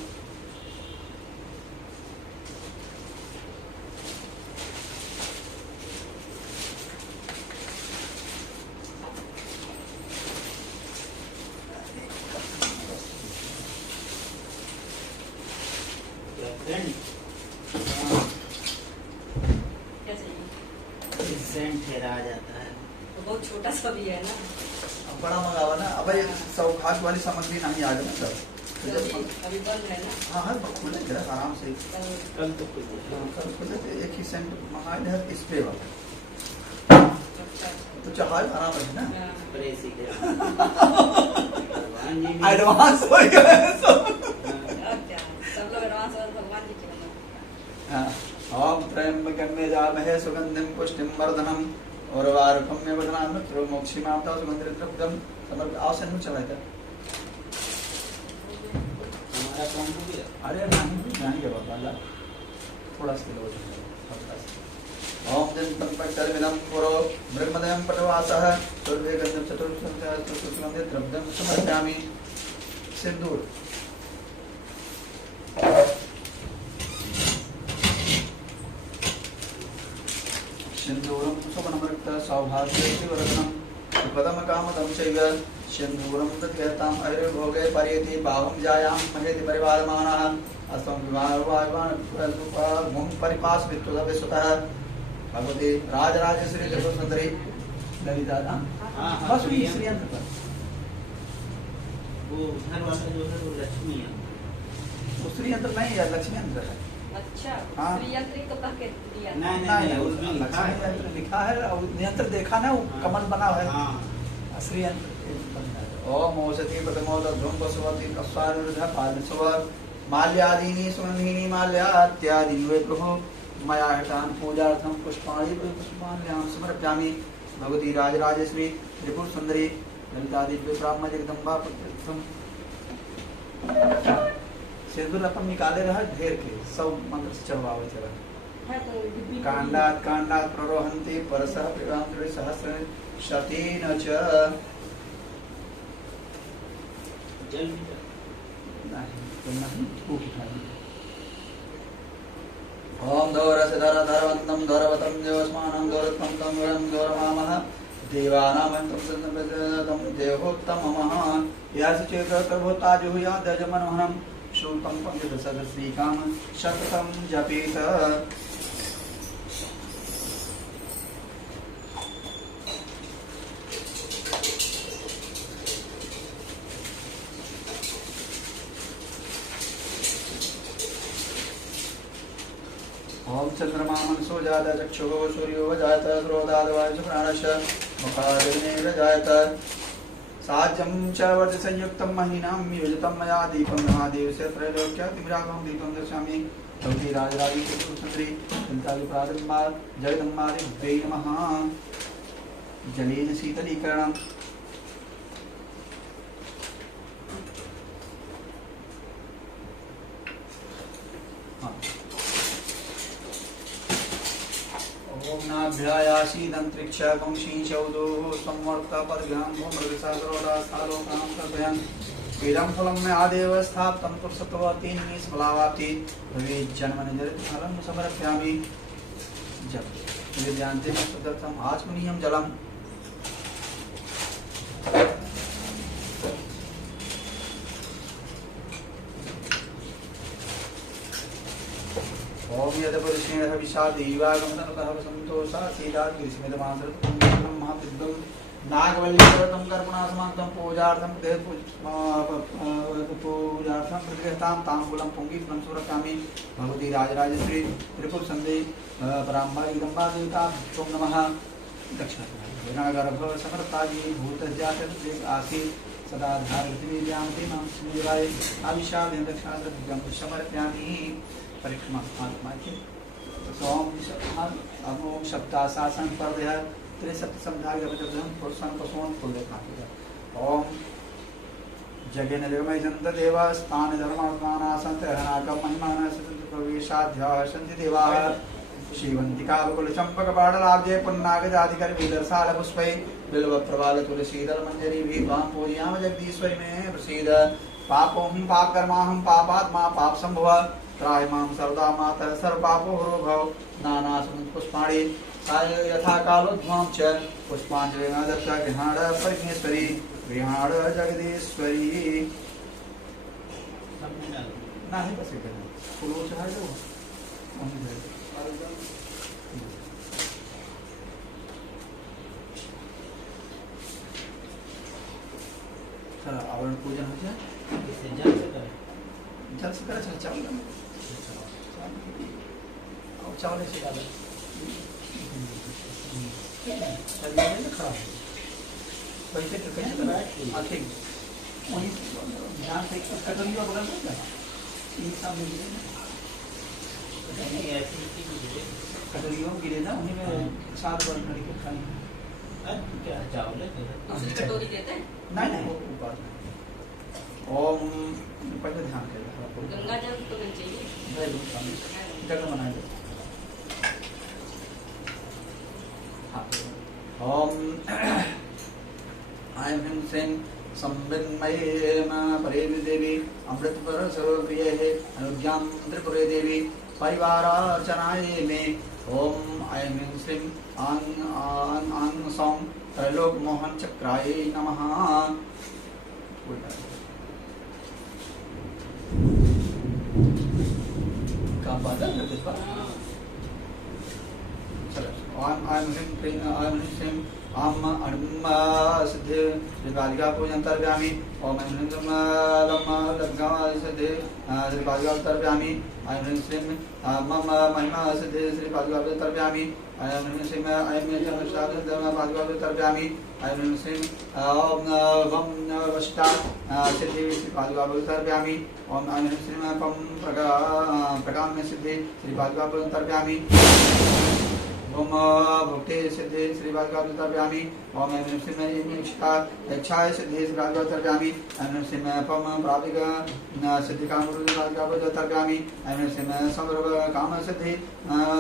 क्या चाहिए? सेंट हेरा जाता है। तो बहुत छोटा सा भी है ना। अब बड़ा मंगावा ना, अब ये सौभाग्य वाली सामग्री नहीं आ जाए सब। तो अभी बंद है ना। हाँ हाँ खुले जरा आराम से कल तो कुछ कल खुले तो एक ही सेंट मंगा ले इस पे वाला अच्छा, तो चाहे आराम है ना। हाँ। प्रेस ही दे। भगवान जी भी- एडवांस हो गया है सब। अब क्या सब लोग एडवांस और भगवान जी के मतलब। हाँ ओम त्र्यंबकं यजामहे सुगंधिं पुष्टिं वर्धनम् उर्वारुकं यवदनामृतो मोक्षिमाप्ता सुगन्धिरत्नप्रदं समर्प आसन चला था। हमारा काम हो गया। अरे नहीं के बाबा थोड़ा सा लो ओम जन तंपकर्मिनं पुरो ब्रह्मदयं पटवासः सर्वे गन्धं चतुर्सुगन्धिं द्रव्यं समर्पयामि। सिंदूर सिंदूरं सुवर्णमृक्त सौभाग्यवर्धनं सुपदं कामदं चैव सिंदूरं दद्यताम् आयुर्भोगे पर्यति पावं जायां महेति परिवारमानः अस्तं विवाहवान् परिपास वित्तुतः भगवती राजराजेश्वरी त्रिपुरसुंदरी ललिता नाम हाँ, बस हाँ, वही श्रीयंत्र पर वो घर वाला जो है वो लक्ष्मी है। वो श्रीयंत्र नहीं है लक्ष्मी यंत्र है। अच्छा हाँ। श्रीयंत्री तो कह के दिया। नहीं नहीं नहीं उसमें नहीं लिखा लक्ष्मी है। यंत्र लिखा है और यंत्र देखा ना वो हाँ। कमल बना है हाँ श्रीयंत्र। ओम औषधि प्रथमोदध्वं पशुवती कस्वारुद्ध पादस्व माल्यादीनि सुगन्धीनि माल्यात्यादीनि वे प्रभु मया हतान् पूजार्थं पुष्पाणि पुष्पाण्यां समर्पयामि। भगवती राजराजेश्वरी त्रिपुर सुंदरी ललिता दिव्य ब्राह्मण जगदम्बा पुत्रम सिंदूर अपन निकाले रहा ढेर के सब मंत्र से चढ़वावे चला है तो डिब्बी कांडात प्ररोहन्ति परसः प्रियांत्रि सहस्र शतेन च जल भी था। नहीं तो नहीं भूख उठानी। ओम दौरसधर धरवन्तं धरवतं देवस्मानं दौरत्वं तं वरं दौरमामः देवानामन्तं सन्नपजतं देवोत्तममः यासि चेत् प्रभुता जुहुयात् यजमनोहनं शूलं पञ्चदशश्रीकां शततं जपेत। ओम चंद्रमा मनसो जात चक्षुः सूर्यो जात क्रोधाद् वायुः प्राणश्च मुखादग्निर् जात साज्यं च वर्जसंयुक्तं महीनां योजितं मया दीपं महादेवस्य त्रैलोक्यातिविरागं दीपं दर्शयामि। भवती राजराजेश्वरी सुंदरी ललितादिप्रादम्बा जगदम्बादिभ्यै नमः। जलेन शीतलीकरणम् ओम नाभ्यायासीदंतरिक्ष वंशीचौदो संवर्तपदभ्यां भूमृगसागरोदास्थालोकां कल्पयन् इदं फलं मे आदेव स्थाप्तं पुरुषत्वतीनि स्मलावाप्ति भवेत् जन्मनिर्फलं समर्पयामि। जल ये जानते हैं शुद्धतम आचमनीयं जलम ओम यद पुरुषेण विषादेवागमनतः संतोषा सीदात् ग्रीष्मेदमासरतं महादिव्यं नागवल्लीवरतं कर्मणासमान्तं पूजार्थं पूजार्थं प्रतिगृहतां ताम्बूलं पुंगीफलं सुरक्षामि। भगवती राजराजेश्वरी त्रिपुर सुंदरी पराम्बा जगदम्बा देवताभ्यो नमः। दक्षिणगर्भ समर्ताजी भूतजात आसीत् सदा धारगतिविद्यान्ते मां स्मृतिराय आविशादेन दक्षिणाद्रव्यं समर्पयामि। परिक्रमा आत्मा के ओम सप्ताशासन पर्दय त्रिसप्त संध्यागम पुरुषं पशुओं फुल देखा ओम जगेन जगमय जंत देव स्थान धर्मात्मानासंत हनाकम महिमान प्रवेशाध्या सन्ति देवाः श्रीवन्तिकाकुलचम्पकपाटलाब्जे पुन्नागजाधिकरविदर्शालपुष्पै बिल्वप्रवालतुलसीदलमञ्जरीभिः त्वां पूजयामः जगदीश्वरि मे प्रसीद पापोऽहं पापकर्माहं पापात्मा पापसम्भवः त्राहि मां सर्वदा मातः सर्वपापोहरो भव नानासमुत्पुष्पाणि साय यथा कालोद्भवं च पुष्पाञ्जलिं दत्त्वा गृहाण परमेश्वरी गृहाण जगदीश्वरी नाही बस इकडे फुलं चढायचं चला आवरण पूजन हो जाए जल से करे चावल चावल से डाल पैसे ठीक वही ध्यान से कटोरी बगल में कटोरियों गिरे ना उन्हीं में साथ बन करके खानी क्या चावल है कटोरी देते हैं नहीं नहीं ऊपर ओम पहले ध्यान करें गंगा जल तो नहीं चाहिए जगह बना दो ओम आई एम सेन संबिन्मयेन परे देवी अमृत पर सर्वप्रिय है अनुज्ञां त्रिपुरे देवी परिवारार्चनाय मे ओम ऐं श्रीं आं आं आं सौं त्रैलोक मोहन चक्राय नमः का बादल करते पर चलो ओम ऐं श्रीं आम अणुम सिद्धि श्रीपादिका पूजन तर्पयामि ओम ऐं ह्रीं लग्गा सिद्धि श्रीपादिका तर्पयामि ऐं ह्रीं श्रीं मम महिमा सिद्धि श्रीपादिका तर्पयामि ऐं ह्रीं श्रीं ऐं पादिका तर्पयामि ऐं ह्रीं श्रीं वं वष्टा सिद्धि श्रीपादिका तर्पयामि ओम ऐं ह्रीं श्रीं पं प्रकाम्य सिद्धि श्रीपादिका तर्पयामि ओम भक्ति सिद्धि श्रीपादिका तर्पयामि ओम ऐं ह्रीं श्रीं इच्छाय सिद्धि श्रीपादिका तर्पयामि ऐं ह्रीं श्रीं पम प्रापिक सिद्धिकामपादिका तर्पयामि ऐं ह्रीं श्रीं सर्व काम सिद्धि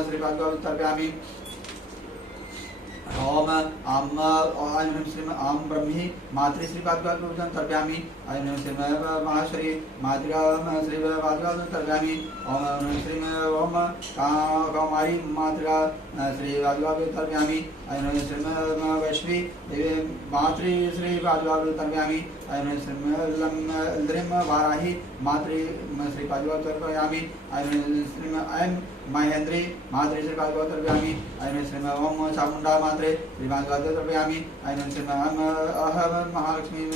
श्रीपादिका तर्पयामि ओम आम ऐं ह्रीं श्रीं आम ब्रह्मी मातृ श्रीपादिका पूजन तर्पयामि ऐं ह्रीं श्रीं माहेश्वरी मातृका श्रीपादिका तर्पयामि ओम ह्रीं श्रीं ओम कौमारी मातृका श्रीपादिका तर्पयामि ऐं ह्रीं श्रीं वैष्णवी मातृ श्रीपादिका तर्पयामि ऐं ह्रीं श्रीं द्रिं वाराही मातृ श्रीपादिका तर्पयामि ऐं ह्रीं श्रीं ऐं महेन्द्री मातृ श्रीपादिका तर्पयामि ऐं ह्रीं श्रीं ओम चामुण्डा मातृ श्रीपादिका तर्पयामि ऐं ह्रीं श्रीं अहं महालक्ष्मी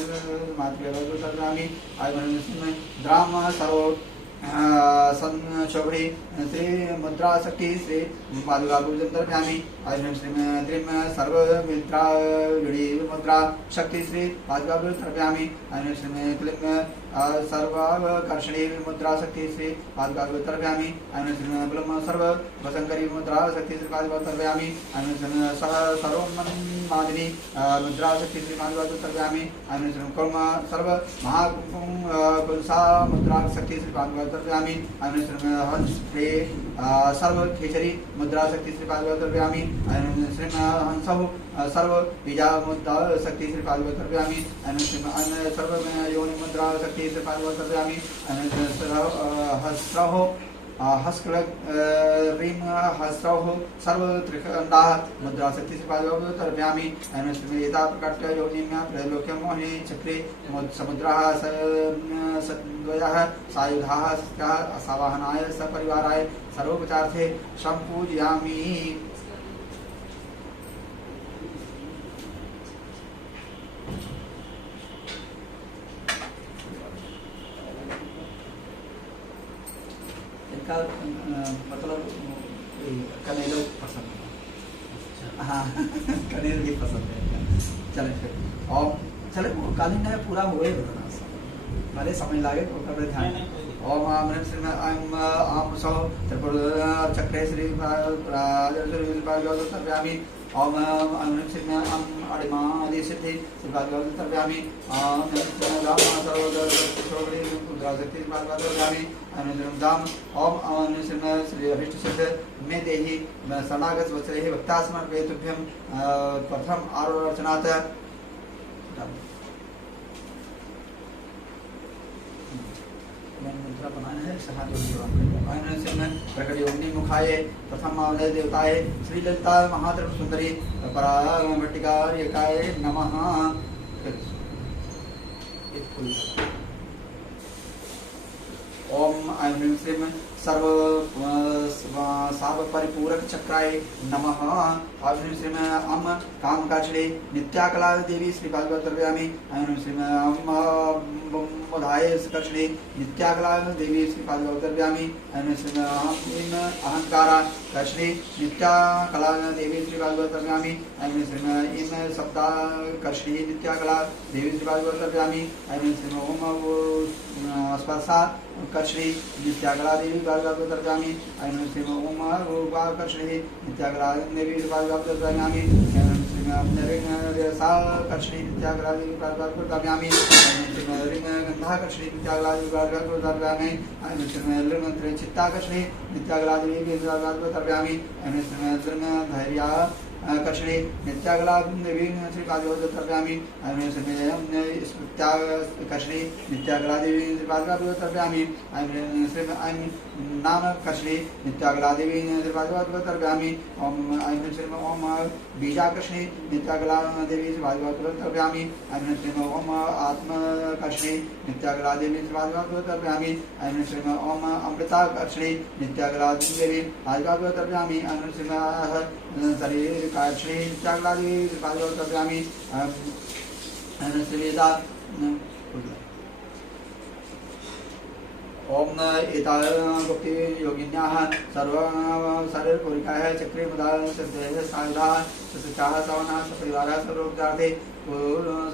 मातृ तर्पयामि ऐं ह्रीं श्रीं द्राम सरो संशोभि श्री मुद्रा शक्ति श्री पादुका पूजन तर्पयामि ऐं ह्रीं श्रीं द्रिं सर्वमित्रा मुद्रा शक्ति श्री पादुका पूजन तर्पयामि ऐं ह्रीं श्रीं क्लीं सर्वाकर्षणी मुद्रा शक्ति श्री पादुका पूजन तर्पयामि ऐं ह्रीं श्रीं ब्लम सर्व वसंकरी मुद्रा शक्ति श्री पादुका तर्पयामि ऐं ह्रीं श्रीं सर्वमन्मादिनी मुद्रा शक्ति श्री पादुका तर्पयामि ऐं ह्रीं श्रीं कुर्म सर्व महाकुंसा मुद्रा शक्ति श्री पादुका तर्पयामि ऐं ह्रीं श्रीं हंस प्रे सर्व खेचरी मुद्रा शक्ति श्री पादुका तर्पयामि ऐं ह्रीं श्रीं हंसः सर्व बीजा मुद्रा शक्ति श्री पादुका तर्पयामि ऐं ह्रीं श्रीं अन्न सर्व योनि मुद्रा शक्ति श्री पादुका तर्पयामि ऐं ह्रीं श्रीं हस्रः हस्क्रीं हस्रः सर्व त्रिखंडा मुद्रा शक्ति श्री पादुका तर्पयामि ऐं ह्रीं श्रीं एता प्रकट्य योनिम्या त्रैलोक्यं मोहिनी चक्रे समुद्राः सद्वयः सायुधाः सवाहनाय सपरिवाराय सर्वोपचार्थे सम्पूजयामि मतलब कनेर पसंद है हाँ कनेर भी पसंद है चले फिर और चले वो कालीन है पूरा हुए बताना भले समय लागे तो कब ध्यान ओम आम श्री आम सौ त्रिपुर चक्रे श्री तर्पयामि ओम अमृत सिंह अम अड़िमादि सिद्धि श्रीपाद तर्पयामि ओम राम सर्वोदर श्रोगड़ी रुद्राशक्ति श्रीपाद तर्पयामि अनंतरम दाम ओम अमृत सिंह श्री अभिष्ट सिद्ध मे देहि शरणागत वत्सले भक्तास्मर्पयेतुभ्यं प्रथम आरोचनात् मुद्रा बनाना है प्रकट योगिनी मुखाये प्रथम देवताये श्री ललिता महात्रिपुर सुंदरी पराभट्टिकार्यकाय नमः। ओम ऐं श्रीं सर्व परिपूरक चक्राय नमः। ऐं श्रीं अम कामकाक्षिणे नित्याकला देवी श्रीपाद तर्पयामि। ऐं श्रीं मोधाय कर्षिणे नित्याकला देवी श्रीपाद तर्पयामि। ऐं श्रीं अहंकारा कर्षिणे नित्याकला देवी श्रीपाद तर्पयामि। ऐं श्रीं इन सप्ता कर्षिणे नित्याकला देवी श्रीपाद तर्पयामि। ऐं श्रीं ओम स्पर्शा कर्षिणे नित्याकला देवी तर्पयामि। ऐं श्रीं ओम कर्षिणे नित्याकला देवी तर्पयामि। ऐं श्रीं सा कर्षिणे नित्याकला देवी तर्पयामि। ऐं श्रीं ऋं गंधा कर्षिणे नित्याकला देवी तर्पयामि। ऐं श्रीं चित्ता कर्षिणे नित्याकला देवी तर्पयामि। ऐं श्रीं धैर्या कर्षिणे नित्याकला देवी श्रीपाद तर्पयामि। ऐं श्रीं स्मृत्या कर्षिणे नित्याकला देवी श्रीपाद तर्पयामि। ऐं श्रीं ऐं नाम कर्षिणे नित्याकला देवी श्रीपाद तर्पयामि। ओम ऐं श्रीं ओम बीजाकर्षिणे नित्याकला देवी श्रीपाद तर्पयामि। ऐं श्रीं ओम आत्म कर्षिणे नित्याकला देवी श्रीपाद तर्पयामि। ऐं श्रीं ओम अमृता कर्षिणे नित्याकला देवी श्रीपाद तर्पयामि। ऐं श्रीं शरीर कर्षिणे नित्याकला देवी श्रीपाद तर्पयामि। ऐं श्रीवेदा ओम एता गुप्ति योगिन्याः सर्व शरीरपूरिकाः चक्रे मुदा सिद्धेः सायुधाः सचाः सवनाः सपरिवाराः सर्वोपचार्थे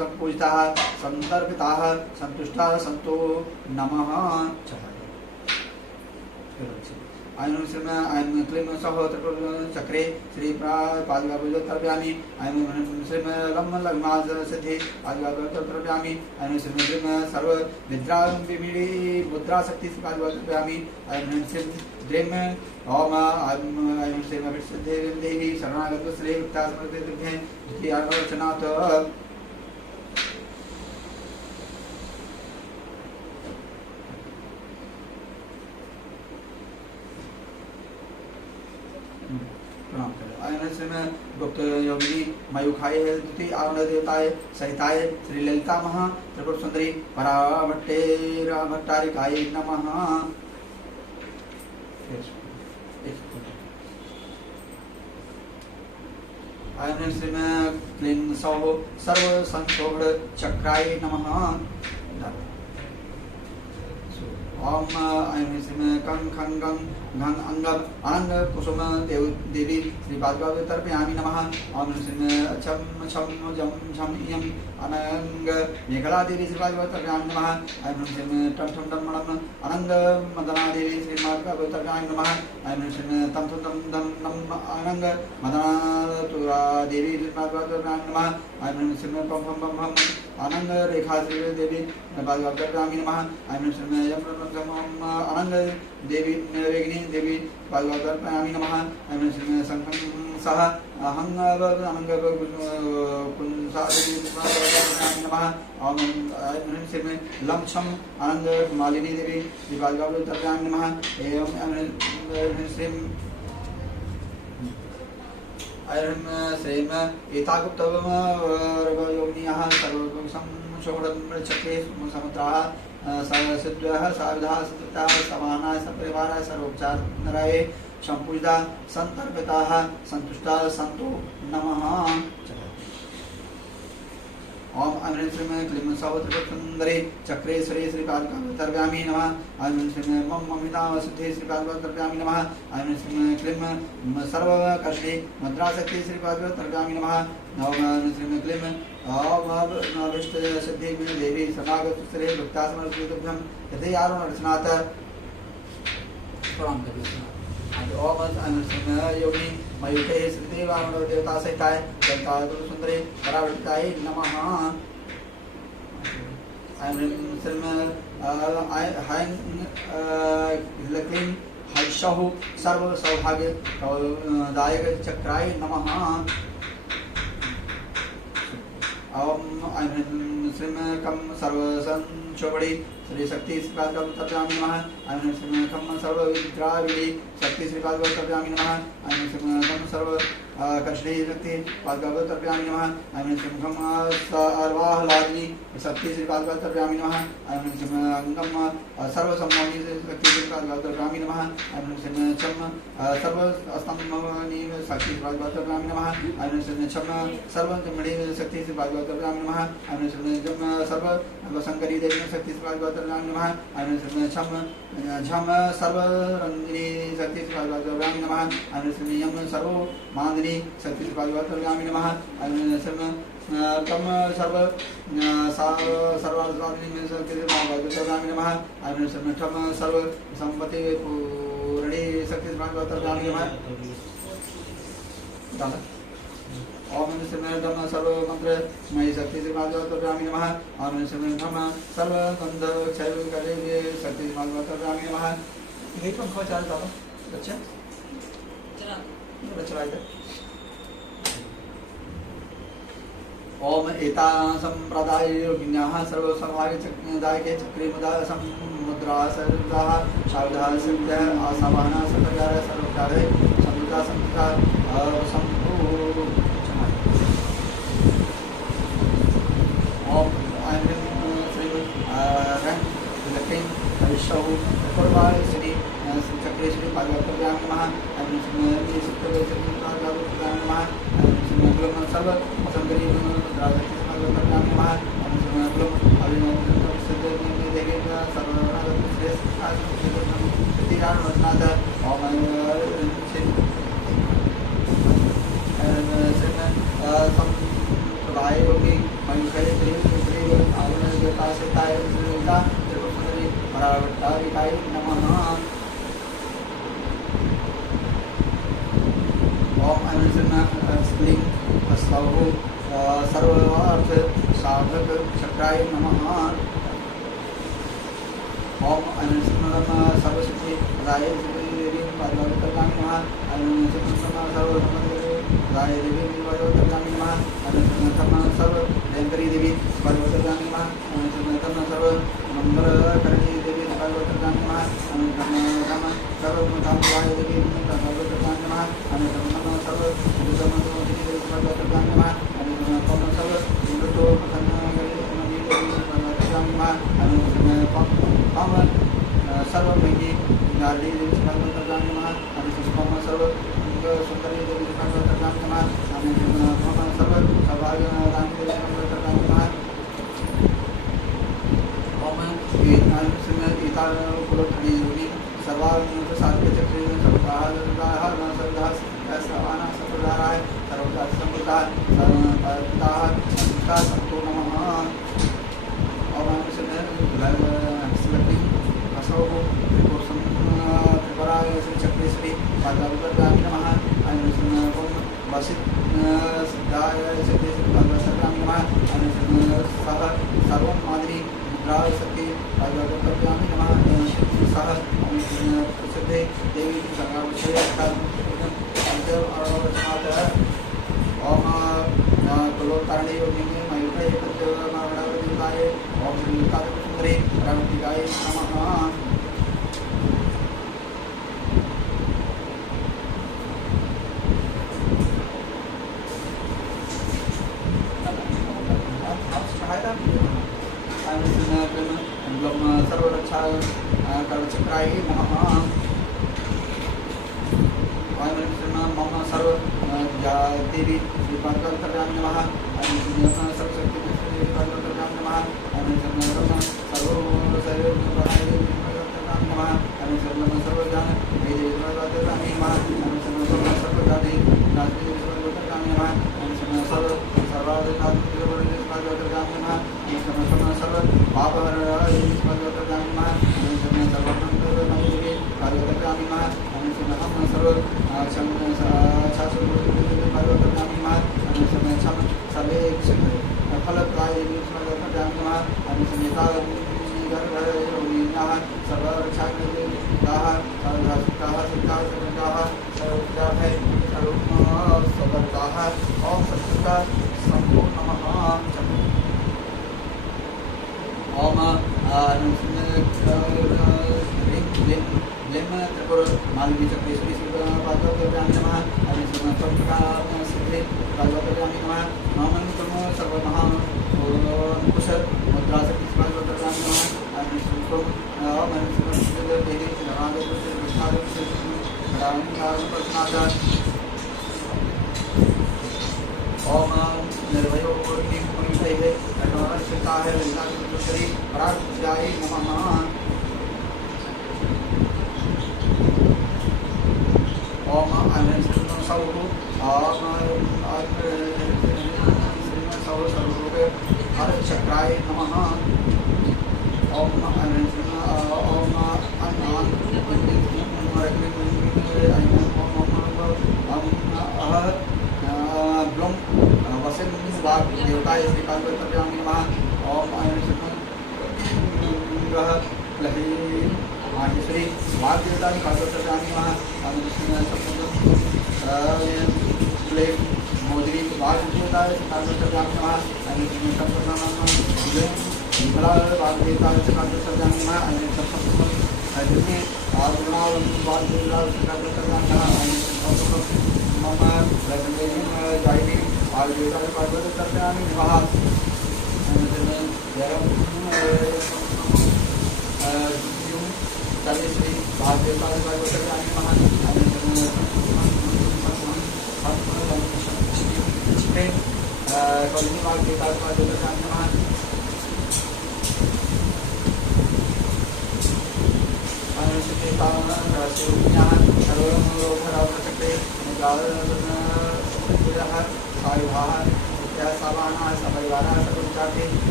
संपूजिताः संतर्पिताः संतुष्टाः सन्तु नमः। ऐं श्रीं ऐं क्लीं सौः चक्रे श्री पादिवाभुज तर्पयामि। ऐं श्रीं लं लग्नाज सिद्धि पादिवाभुज तर्पयामि। ऐं श्रीं श्रीं सर्व विद्रा विमीडी मुद्राशक्ति पादिवाभुज तर्पयामि। ऐं श्रीं द्रीं ओम ऐं श्रीं अभिष्टसिद्धि देवी शरणागत श्री भक्तास्मर्पयेतुभ्यं द्वितीयार्चनात् गुप्त योगिनी मयूखाय द्वितीय आवरण देवताय सहिताय श्री ललिता महा त्रिपुर सुंदरी भट्टारिकाय नमः। ऐं श्रीं क्लीं सौः सर्व संशोभन चक्राय नमः। ओम ऐं श्रीं कं खं गं घं अंगम आनंद कुसुम देवी श्रीपाद तर्पयामि नमः। ओम श्रीं छम छम जम झम इयं अनंग मेघला देवी श्रीपाद तर्पयामि नमः। ऐं श्रीं टम ठम डम मणम आनंद मदना देवी श्रीपाद तर्पयामि नमः। ऐं श्रीं तम थम दम नम आनंद मदना तुरा देवी श्रीपाद तर्पयामि नमः। ऐं श्रीं पम पम पम आनंद रेखा श्री देवी श्रीपाद तर्पयामि नमः। ऐं श्रीं यम आनंद देवी वेगिनी देवी पाद तर्पयामि नमः। ऐं श्रीं संघं सह अहंग अनंग कुंसा देवी तर्पयामि नमः। ओम ऐं श्रीं लं छम आनंद मालिनी देवी श्रीपाद तर्पयामि नमः। एवं ऐं श्रीं ऐं श्रीं एतागुप्त योगिन्याः सर्वसंशोभनं चक्रे समुद्राः सिद्धाः सायुधाः सतताः समानाः सपरिवाराः सर्वोपचार नराये संपूजिताः संतर्पिताः संतुष्टाः सन्तु नमः। ओम ऐं श्रीं क्लीं सौः त्रिपुरसुन्दरी चक्रे श्री श्रीपाद तर्पयामि नमः। ऐं श्रीं मम ममिता सिद्धि श्रीपाद तर्पयामि नमः। ऐं श्रीं क्लीं सर्वकर्षिणे मुद्राशक्ति श्रीपाद तर्पयामि नमः। ओम ऐं श्रीं क्लीं ओम अभीष्टसिद्धि देवी शरणागत श्री भक्तास्मर्पयेतुभ्यं यथार्चनात् प्रणाम करिए। ओम अनुसन्न योगिनी मयूखे श्रुति वामन देवता सहिताय देवता सुंदरी परावर्तिताय नमः। लक्ष्मी हर्षहु सर्व सौभाग्य दायक चक्राय नमः। ओम श्रीमकम सर्वसंचोबड़ी श्री शक्ति श्रीपाद गौतम्यामी नमः। श्रीमकम सर्व विद्राविधि शक्ति श्रीपाद गौतम्यामी नमः। श्रीमकम सर्व कृष्णी शक्ति पाद गौतम्यामी नमः। श्रीमकम सर्वाहलादिनी शक्ति श्रीपाद गौतम्यामी नमः। श्रीमकम सर्व सम्मोहिनी शक्ति श्रीपाद गौतम्यामी नमः। श्रीमकम सर्व स्तंभनी शक्ति श्रीपाद गौतम्यामी नमः। श्रीमकम सर्व जमणी शक्ति श्रीपाद गौतम्यामी नमः। श्रीमकम सर्व शंकरी देवी शक्ति श्रीपाद गौतम्यामी नमः। झम सर्व रंजनी शक्ति श्रीपाद गौतम्यामी नमः। श्रीयम सर्व मांदनी शक्ति श्रीपाद गौतम्यामी नमः। कम सर्व सर्वाधिनी शक्ति श्रीपाद गौतम्यामी नमः। ठम सर्व संपत्ति पूर्णी शक्ति श्रीपाद गौतम्यामी नमः। ओम श्रीमदम सर्व मंत्र मयि शक्ति श्रीपाद गौतम्यामी नमः। ओम श्रीमदम सर्व गंध क्षय करे शक्ति श्रीपाद गौतम्यामी नमः। यही पंखा चाल दादा अच्छा चला इधर। ओम एता संप्रदाय योगिन्याः सर्व सौभाग्य चक्रदायके चक्रे मुदा समुद्रा सर्वदाः शावदाः सिद्धः आसावाहना सर्वकार सर्वकार समृद्धा समृद्धा संभू। ओम श्री लक्ष्मी हरिषहु पूर्वाय श्री चक्रे श्री पार्वत्यां नमः। सर्व संकरी पार्वत्यां नमः। संप्रदाय योगी मयूखे परावर्तारिकाय नमः। ओम स्लिंग हस्तौ सर्वार्थ साधक चक्राय नमः। ओम अनुस्मरण सर्वसिद्धि राय देवी पार्वत्यां नमः। अनुस्मरण सर्व राय देवी पार्वत्यां नमः। अनुस्मरण सर्व भयंकरी देवी पार्वत्यां नमः। अनुस्मरण सर्व मंगलकरणी देवी पार्वत्यां नमः। अनुस्मरण सर्व मुदाम्बाय देवी पार्वत्यां नमः। अनुस्मरण सर्व दुर्गमोदिनी देवी पार्वत्यां नमः। अनुस्मरण सर्व मृतो पतनगरी देवी पार्वत्यां नमः। अनुस्मरण सर्व मंगी नारदी देवी पार्वत्यां नमः। अनुस्मरण सर्व सुंदरी देवी पार्वत्यां नमः। अनुस्मरण सर्व सौभाग्यदायिनी देवी पार्वत्यां नमः। ओम ईता कुलधरी योगी सर्वांग साधक चक्रे सर्वदाः सर्वदाः सर्वदाराय सर्वदा समृद्धा सर्वदाः संस्कार संतो नमः। ओम लक्ष्मी असौ त्रिपुराय श्री चक्रे श्री पार्वत्यां नमः। वसित सिद्धाय श्री पार्वत्यां नमः। सह सर्व मादरी मुद्रा शक्ति पार्वत्यां नमः। सह प्रसिद्धे देवी ओम कुलोत्तारणी योगिनी मयूखे पंचमावृताय ओम श्री सुंदरी परावर्तिकाय नमः। सर्वरक्षा कर्मचक्राय नमः। मम सर्व देवी श्रीपादवल्लभाय नमः। सर्वशक्ति श्रीपादवल्लभाय नमः। सर्वोपराय नमः। सर्वज्ञान वेदवल्लभाय नमः। सर्वजाति राजवल्लभाय नमः। सर्वाधिनाथवल्लभाय नमः। सर्व पापहराय पार्वत्यां नमः। सर्वमंगलमयी पार्वत्यां नमः।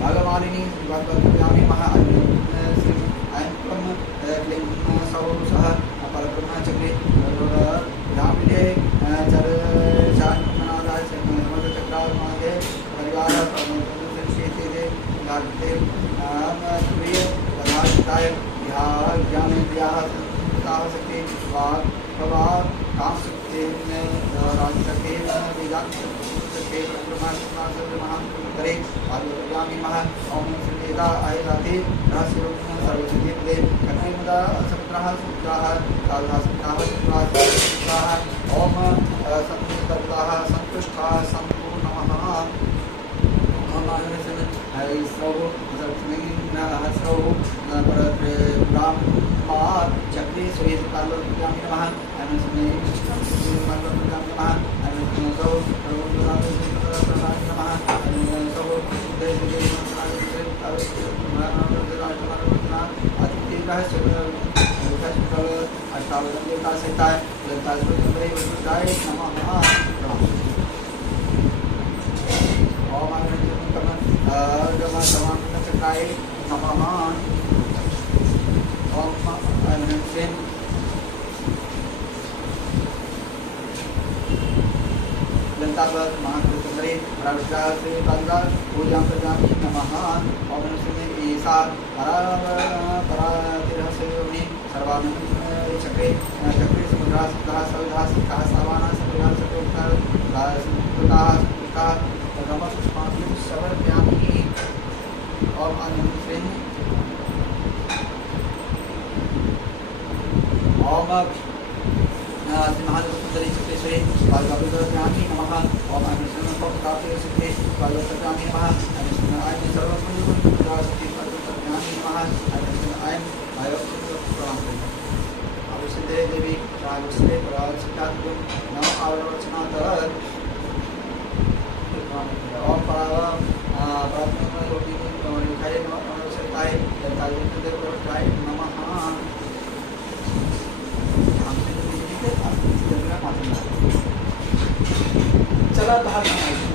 भगवानी महा भवा कामसुखेन राजसखेन वेदांतसखेन ब्रह्मास्मासुमहान्तरे पार्वत्यामि मह ओम श्रीवेदा आयदाति रहस्यं सर्वसिद्धिपदे कथयमुदा समुद्रः समुद्राः साधुः समुद्राः ओम संतुष्टाः संतुष्टाः संपूर्णमः महामानसन हरिस्रौ हरिस्रौ परत्रिपुराम्मा चक्रे सुरेश पार्वत्यामि नमः अनुस्मे पार्वत्यामि नमः अनुस्मसौ सर्वोपदानसंप्रदानाय नमः अनुसौ अतिथिगः सुखल अष्टावदन देवता सहिताय ललितास्पदे वसुदाय नमः ओम चक्राय नमः ओम अनंतेन लंकावत महाकृतरे राष्ट्रासे पादगा पूजां प्रजामि नमः ओम नमस्ते ईसा परातिरहस्योनि सर्वानंद चक्रे चक्रे समुद्रा सप्ताह सविधा सप्ताह सावाना सविधा सप्ताह सप्ताह पुष्पाणि समर्पयामि और अनंतेन ओम महादेवसुंदरी सुखेश्वरी पार्वतीदेवी नमः ओम अनंतेन पौत्राते सुखे पार्वतीदेवी नमः अनंतेन आयं सर्वसुंदरी पार्वतीदेवी नमः अनंतेन आयं आयुष्य अवश्य देवी राजस्वे पराचितात्म नमः आवर्चनात् ओम प्रार्थना रोटी खाए नमः नमः चला बाहर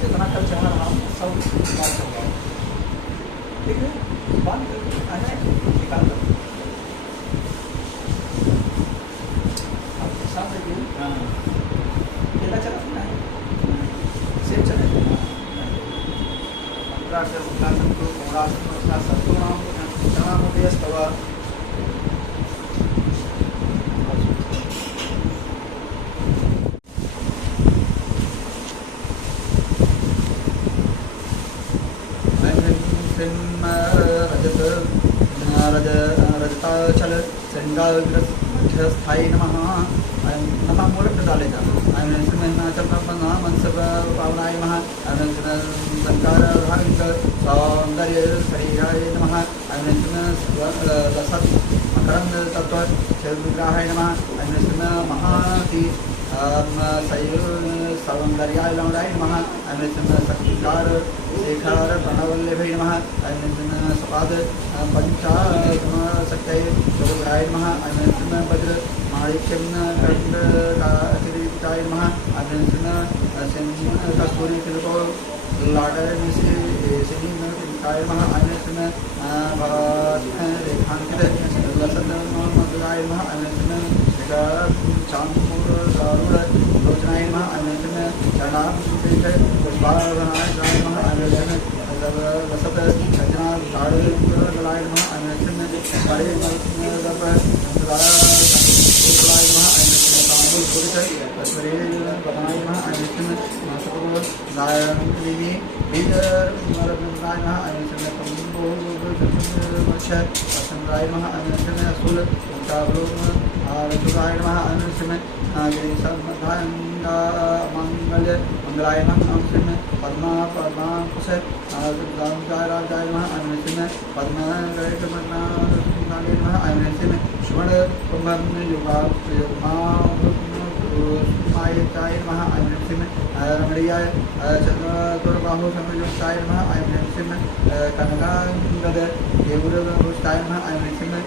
जितना कल चढ़ा रहा हूँ सब बात हो गया ठीक है बात आने निकाल दो साथ देखिए केला चला सुना है सेब चले से उत्तासन को घोड़ासन उसका सत्तुनाम तमाम व्यस्तव रजताचल संगाग्रस्थाई नमः नमः मूर्त डालेगा पावनाय नमः संकार भाविक सौंदर्य शरीराय नमः लसत मकरंद तत्व विग्रहाय नमः महाति सौंदर्याय लौंडाय नमः शक्तिकार शेखर प्रणवल्लभै नमः सपाद पंचाशक्तये गुरुराय नमः वज्र माणिक्यं कर्णकाय नमः कस्तूरी तिलको लाडय सिंहिकाय नमः रेखांकित लसदाय नमः चांदूर लोचनाय नमः चरणाम पुष्पावनाय नमः लसत रचना ताड़लाय नमः हरे तांबूल पुरुष कस्मरे बनाय नमः नारायणी बीज नारायण नमः नमः असूल आरचुराय नमः मंगल्य मंगलाय नमः पद्मा पद्माकुश राजाय नमः पद्मगय नमः स्वर्ण कुंभम युगा सुमायिताय नमः ऐं ह्रीं श्रीं रमणीयाय चतुर्बाहु संयुक्ताय नमः ऐं ह्रीं श्रीं कनकाङ्गद देवुरभूषिताय नमः ऐं ह्रीं श्रीं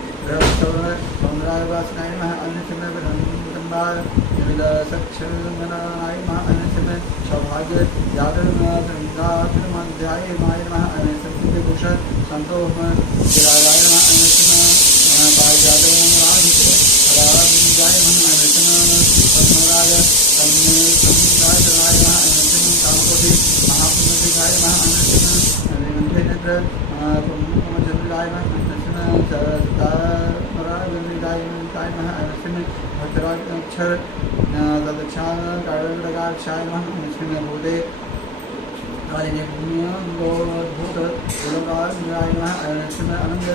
सौन्दरायवासनाय नमः ऐं ह्रीं श्रीं विरन्दम्बाय विविधसक्षनाय नमः ऐं ह्रीं श्रीं सौभाग्य जातमध्याय माय नमः ऐं ह्रीं श्रीं विभूषण संतोष विराजाय नमः ऐं ह्रीं श्रीं पारिजाताय नमः ऐं ह्रीं पद्मराज संराजनाय नमः ऐं ह्रीं श्रीं कामकोटि महापुण्यकाय नमः ऐं ह्रीं श्रीं नेत्र कुङ्कुमचन्द्राय नमः ऐं ह्रीं श्रीं सतामराजनिदाय नमः ऐं ह्रीं भक्तराक्षर तदक्षाक्षाय नमः ऐं ह्रीं भूते कालिनीभूत गुणकाय नमः ऐं ह्रीं अनंत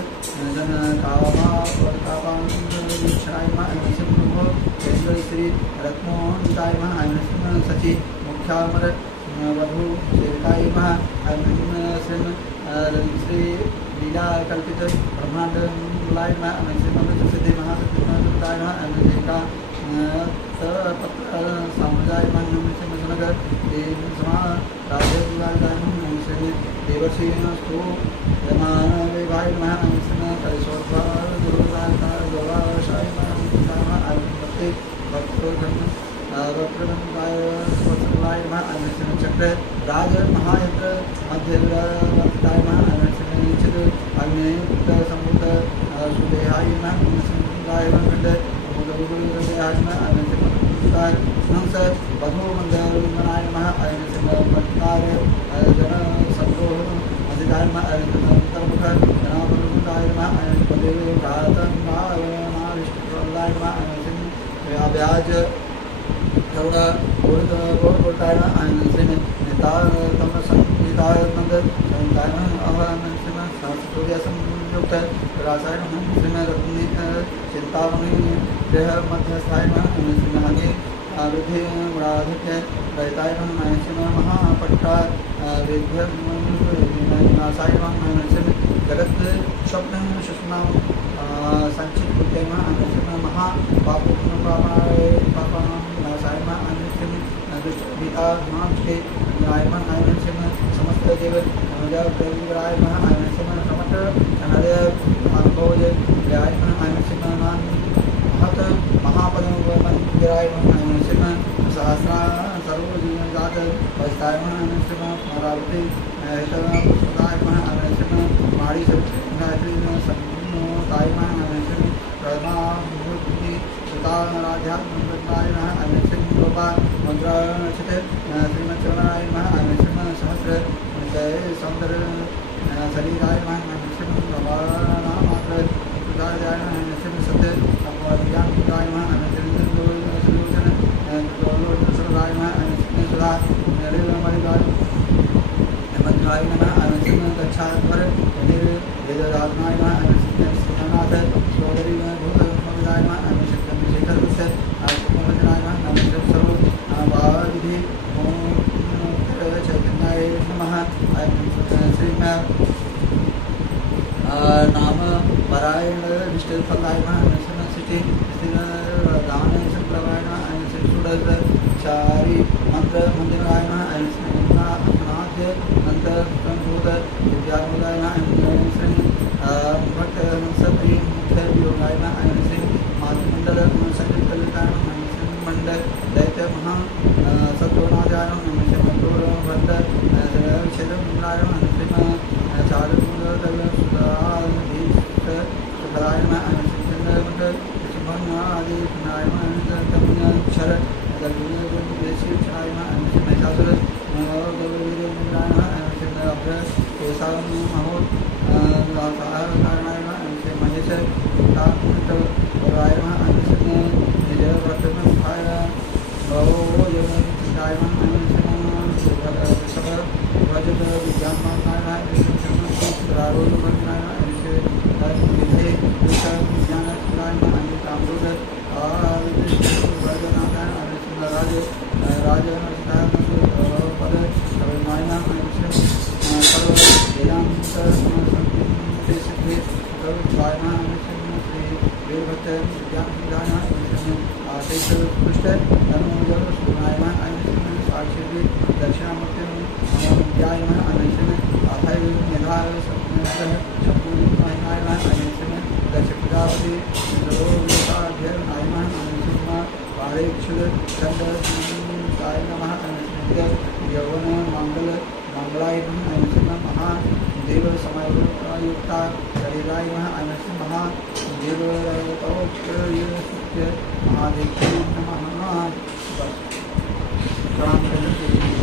जन कामापरतापाक्षाय नमः ऐं ह्रीं केन्द्र श्री रत्नोन्ताय नमः ऐं ह्रीं सचि मुख्यामर वधु सेविकाय नमः ऐं ह्रीं श्री लीला कल्पित ब्रह्मांड लाय नमः ऐं ह्रीं सिद्धि महासिद्धिदाय नमः ऐं ह्रीं साम्राज्याय नमः ऐं ह्रीं सुनगर राजेन्द्राय नमः ऐं ह्रीं देवर्षिस्तु यमानवेवाय नमः ऐं ह्रीं कलिशोद्भवाय नमः ऐं भक्ति वक्रगंधाय स्वच्छलाय नमः ऐं ह्रीं चक्र राज महायंत्र मध्यवर्ताय नमः ऐं ह्रीं चिद अग्नियुक्त संभूत सुदेहाय नमः ऐं ह्रीं गायखंड मुदगुरुदेहाय नमः ऐं ह्रीं हंस वधू मंगलनाय नमः ऐं ह्रीं भक्ताय जन संतोष अधिदाय नमः ऐं ह्रीं अंतर्मुख जनावरुणाय नमः ऐं ह्रीं पदेव घातनाविष्टलाय नमः ऐं ह्रीं व्याज करुणा गोड़ताय नमः ऐं ह्रीं नितातम संहिताय नंद संहिताय नमः ऐं ह्रीं सहस्रसूर्य संयुक्त रासाय नमः ऐं ह्रीं रत्नी चिंतामणि देह मध्यस्थाय नमः ऐं ह्रीं हनि वृद्धि गुणाधिक्य रहिताय नमः ऐं ह्रीं महापट्टा विघ्नविनाशाय नमः ऐं ह्रीं जगत् स्वप्न सुषमा संचित नमः ऐं ह्रीं महापापाय विनाशाय नमः ऐं ह्रीं दुष्टगीता मांके न्याय नमः ऐं ह्रीं समस्त देव अनुजराय नमः ऐं ह्रीं समस्त हृदय भोज व्याय नमः ऐं ह्रीं महत महापदमंदिराय नमः ऐं ह्रीं सहस्रा सर्वजीवजात वस्ताय नमः ऐं ह्रीं स्मरावती हितदाय नमः ऐं ह्रीं माड़ी गायत्री संताय नमः ऐं ह्रीं प्रमाभूति सुताराध्यात्मनाय नमः ऐं ह्रीं गोपा मुद्राचित श्रीमच्चरणाय नमः ऐं ह्रीं सहस्र सौंदर्य शरीराय नमः ऐं ह्रीं भवानामात्र सुधाराय नमः ऐं ह्रीं सत्य ज्ञानदाय नमः ऐं ह्रीं सुलोचन सरदाय नमः ऐं ह्रीं सुधा नरेन्द्रमणिदाय मंत्राय नमः ऐं ह्रीं दक्षाध्वर वेदराधनाय नमः ऐं ह्रीं सिंहनाथ सोदरी भूतविदाय नमः ऐं ह्रीं चंद्रशेखर कुमाराय नमः ऐं ह्रीं सर्व वादिधि चैतन्याय नमः ऐं श्री नाम पारायण विष्णुफलाय नमः ऐं ह्रीं सिद्धि दान संप्रवाय नमः ऐं ह्रीं षोडश चारि मंत्र मंदिराय नमः ऐं ह्रीं नाथ नंद संभूत विद्यामुदाय नमः ऐं ह्रीं भक्त हंसप्रिय मुख्य योगाय नमः ऐं ह्रीं मातृमंडल संयुक्तलिताय नमः ऐं ह्रीं मंडल दैत्य महा सत्वनाजाय नमः ऐं ह्रीं मंडोर भंड क्षेत्रमंडलाय नमः ऐं ह्रीं चारुमूलदल सुखदाय नमः ऐं ह्रीं चंद्रमंडल आदि नाय नमः ऐं तमक्षर देशीक्षराय नमः ऐं ह्रीं महिषासुर गौरवीराय नमः ऐं ह्रीं अभ्र केशाय महो कारणाय नमः ऐं ह्रीं महेश काकुटराय नमः ऐं ह्रीं निजवर्तनस्थाय भवोजनचिताय नमः ऐं ह्रीं वृषभ वजत विज्ञानमानाय नमः ऐं ह्रीं प्रारोधनाय नमः ऐं ह्रीं विधे ज्ञानचिताय नमः ऐं ह्रीं कामरूढ वर्धनाय नमः ऐं ह्रीं राजनस्थाय पद कविनाय नमः ऐं ह्रीं सर्व वेदांत सिद्धि कवित्वाय नमः ऐं ह्रीं श्री नित्याय नमः अनश्वरः अथय निधाय सत्य चपूर्णाय नमः अनश्वरः दश प्रजापति लोकाध्य नमः अनश्वरः पारेक्षुर चंड काय नमः अनश्वरः यौवन मंगल मंगलाय नमः अनश्वरः महा देव समायुक्ता शरीराय नमः अनश्वरः महा देव सत्य महादेव नमः। प्रणाम करने के लिए